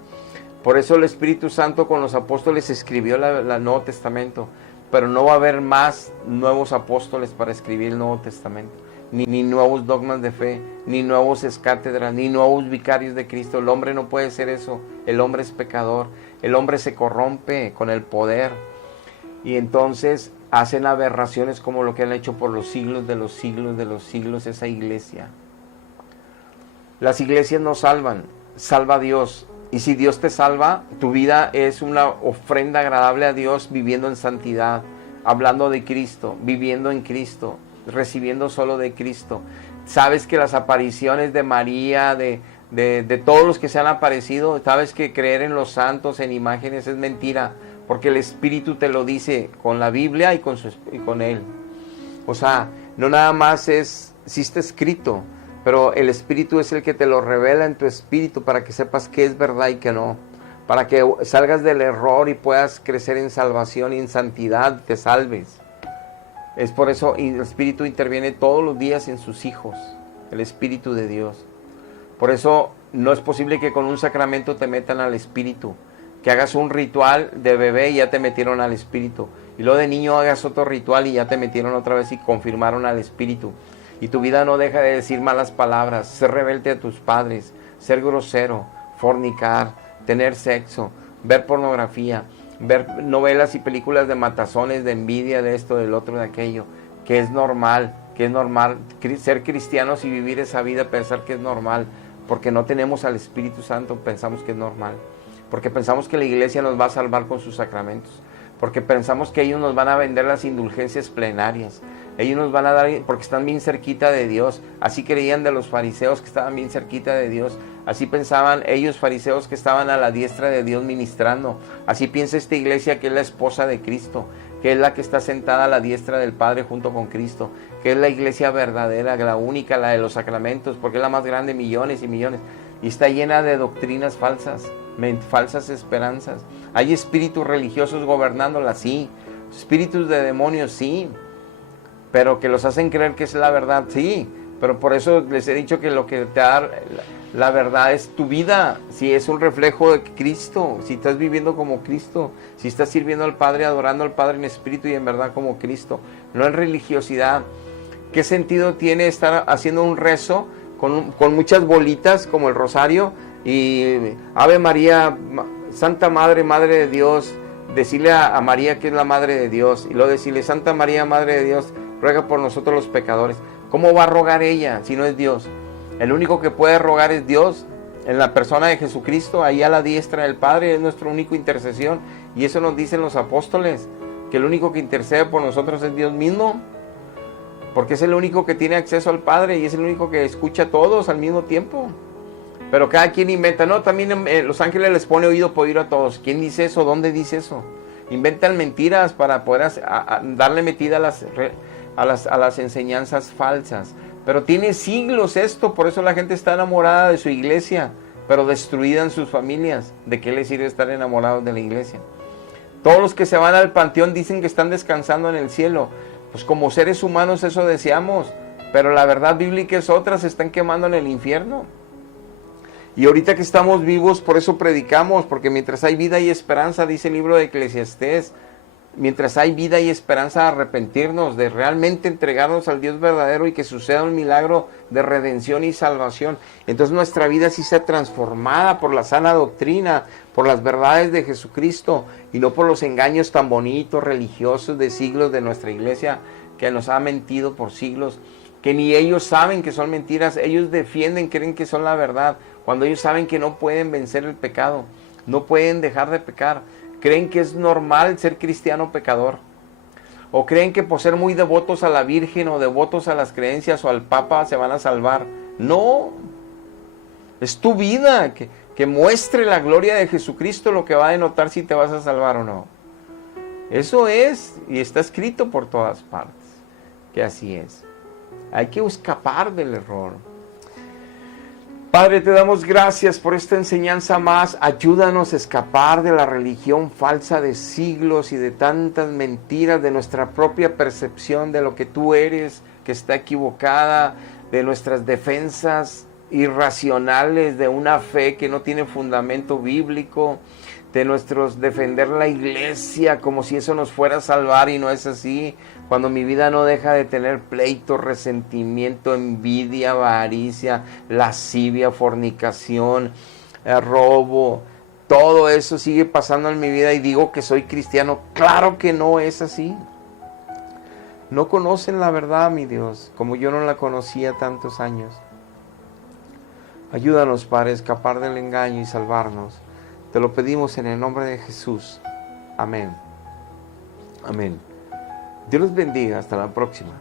Por eso el Espíritu Santo con los apóstoles escribió el Nuevo Testamento, pero no va a haber más nuevos apóstoles para escribir el Nuevo Testamento, ni nuevos dogmas de fe, ni nuevos escátedras, ni nuevos vicarios de Cristo. El hombre no puede ser eso, el hombre es pecador, el hombre se corrompe con el poder y entonces hacen aberraciones como lo que han hecho por los siglos de los siglos de los siglos esa iglesia. Las iglesias no salvan, salva Dios. Y si Dios te salva, tu vida es una ofrenda agradable a Dios, viviendo en santidad, hablando de Cristo, viviendo en Cristo, recibiendo solo de Cristo. Sabes que las apariciones de María, de todos los que se han aparecido, sabes que creer en los santos, en imágenes, es mentira, porque el Espíritu te lo dice con la Biblia y con Él. O sea, no nada más sí está escrito, pero el Espíritu es el que te lo revela en tu espíritu para que sepas qué es verdad y qué no. Para que salgas del error y puedas crecer en salvación y en santidad, te salves. Es por eso el Espíritu interviene todos los días en sus hijos, el Espíritu de Dios. Por eso no es posible que con un sacramento te metan al Espíritu. Que hagas un ritual de bebé y ya te metieron al Espíritu. Y luego de niño hagas otro ritual y ya te metieron otra vez y confirmaron al Espíritu. Y tu vida no deja de decir malas palabras, ser rebelde a tus padres, ser grosero, fornicar, tener sexo, ver pornografía, ver novelas y películas de matazones, de envidia, de esto, del otro, de aquello, que es normal ser cristianos y vivir esa vida, pensar que es normal, porque no tenemos al Espíritu Santo, pensamos que es normal, porque pensamos que la iglesia nos va a salvar con sus sacramentos, porque pensamos que ellos nos van a vender las indulgencias plenarias, ellos nos van a dar porque están bien cerquita de Dios. Así creían de los fariseos que estaban bien cerquita de Dios. Así pensaban ellos fariseos que estaban a la diestra de Dios ministrando. Así piensa esta iglesia que es la esposa de Cristo, que es la que está sentada a la diestra del Padre junto con Cristo, que es la iglesia verdadera, la única, la de los sacramentos, porque es la más grande, millones y millones. Y está llena de doctrinas falsas, falsas esperanzas. Hay espíritus religiosos gobernándola, sí. Espíritus de demonios, sí. Pero que los hacen creer que es la verdad, sí. Pero por eso les he dicho que lo que te da la verdad es tu vida. Si es un reflejo de Cristo, si estás viviendo como Cristo, si estás sirviendo al Padre, adorando al Padre en espíritu y en verdad como Cristo, no en religiosidad. ¿Qué sentido tiene estar haciendo un rezo con muchas bolitas como el rosario y Ave María, Santa Madre, Madre de Dios, decirle a María que es la Madre de Dios y luego decirle Santa María, Madre de Dios, ruega por nosotros los pecadores? ¿Cómo va a rogar ella si no es Dios? El único que puede rogar es Dios, en la persona de Jesucristo, ahí a la diestra del Padre, es nuestra única intercesión. Y eso nos dicen los apóstoles, que el único que intercede por nosotros es Dios mismo, porque es el único que tiene acceso al Padre y es el único que escucha a todos al mismo tiempo. Pero cada quien inventa, no, también los ángeles les pone oído por oír a todos. ¿Quién dice eso? ¿Dónde dice eso? Inventan mentiras para poder darle metida a las enseñanzas falsas. Pero tiene siglos esto, por eso la gente está enamorada de su iglesia, pero destruida en sus familias. ¿De qué les sirve estar enamorados de la iglesia? Todos los que se van al panteón dicen que están descansando en el cielo. Pues como seres humanos eso deseamos, pero la verdad bíblica es otra, se están quemando en el infierno. Y ahorita que estamos vivos, por eso predicamos, porque mientras hay vida y esperanza, dice el libro de Eclesiastés, mientras hay vida y esperanza de arrepentirnos, de realmente entregarnos al Dios verdadero y que suceda un milagro de redención y salvación. Entonces nuestra vida sí sea transformada por la sana doctrina, por las verdades de Jesucristo y no por los engaños tan bonitos, religiosos de siglos de nuestra iglesia que nos ha mentido por siglos, que ni ellos saben que son mentiras, ellos defienden, creen que son la verdad, cuando ellos saben que no pueden vencer el pecado, no pueden dejar de pecar. Creen que es normal ser cristiano pecador. O creen que por ser muy devotos a la Virgen o devotos a las creencias o al Papa se van a salvar. No. Es tu vida que muestre la gloria de Jesucristo lo que va a denotar si te vas a salvar o no. Eso es, y está escrito por todas partes, que así es. Hay que escapar del error. Padre, te damos gracias por esta enseñanza más. Ayúdanos a escapar de la religión falsa de siglos y de tantas mentiras, de nuestra propia percepción de lo que tú eres, que está equivocada, de nuestras defensas irracionales, de una fe que no tiene fundamento bíblico, de nuestros defender la iglesia como si eso nos fuera a salvar y no es así. Cuando mi vida no deja de tener pleito, resentimiento, envidia, avaricia, lascivia, fornicación, robo, todo eso sigue pasando en mi vida y digo que soy cristiano. Claro que no es así. No conocen la verdad, mi Dios, como yo no la conocía tantos años. Ayúdanos para escapar del engaño y salvarnos. Te lo pedimos en el nombre de Jesús. Amén. Amén. Dios los bendiga. Hasta la próxima.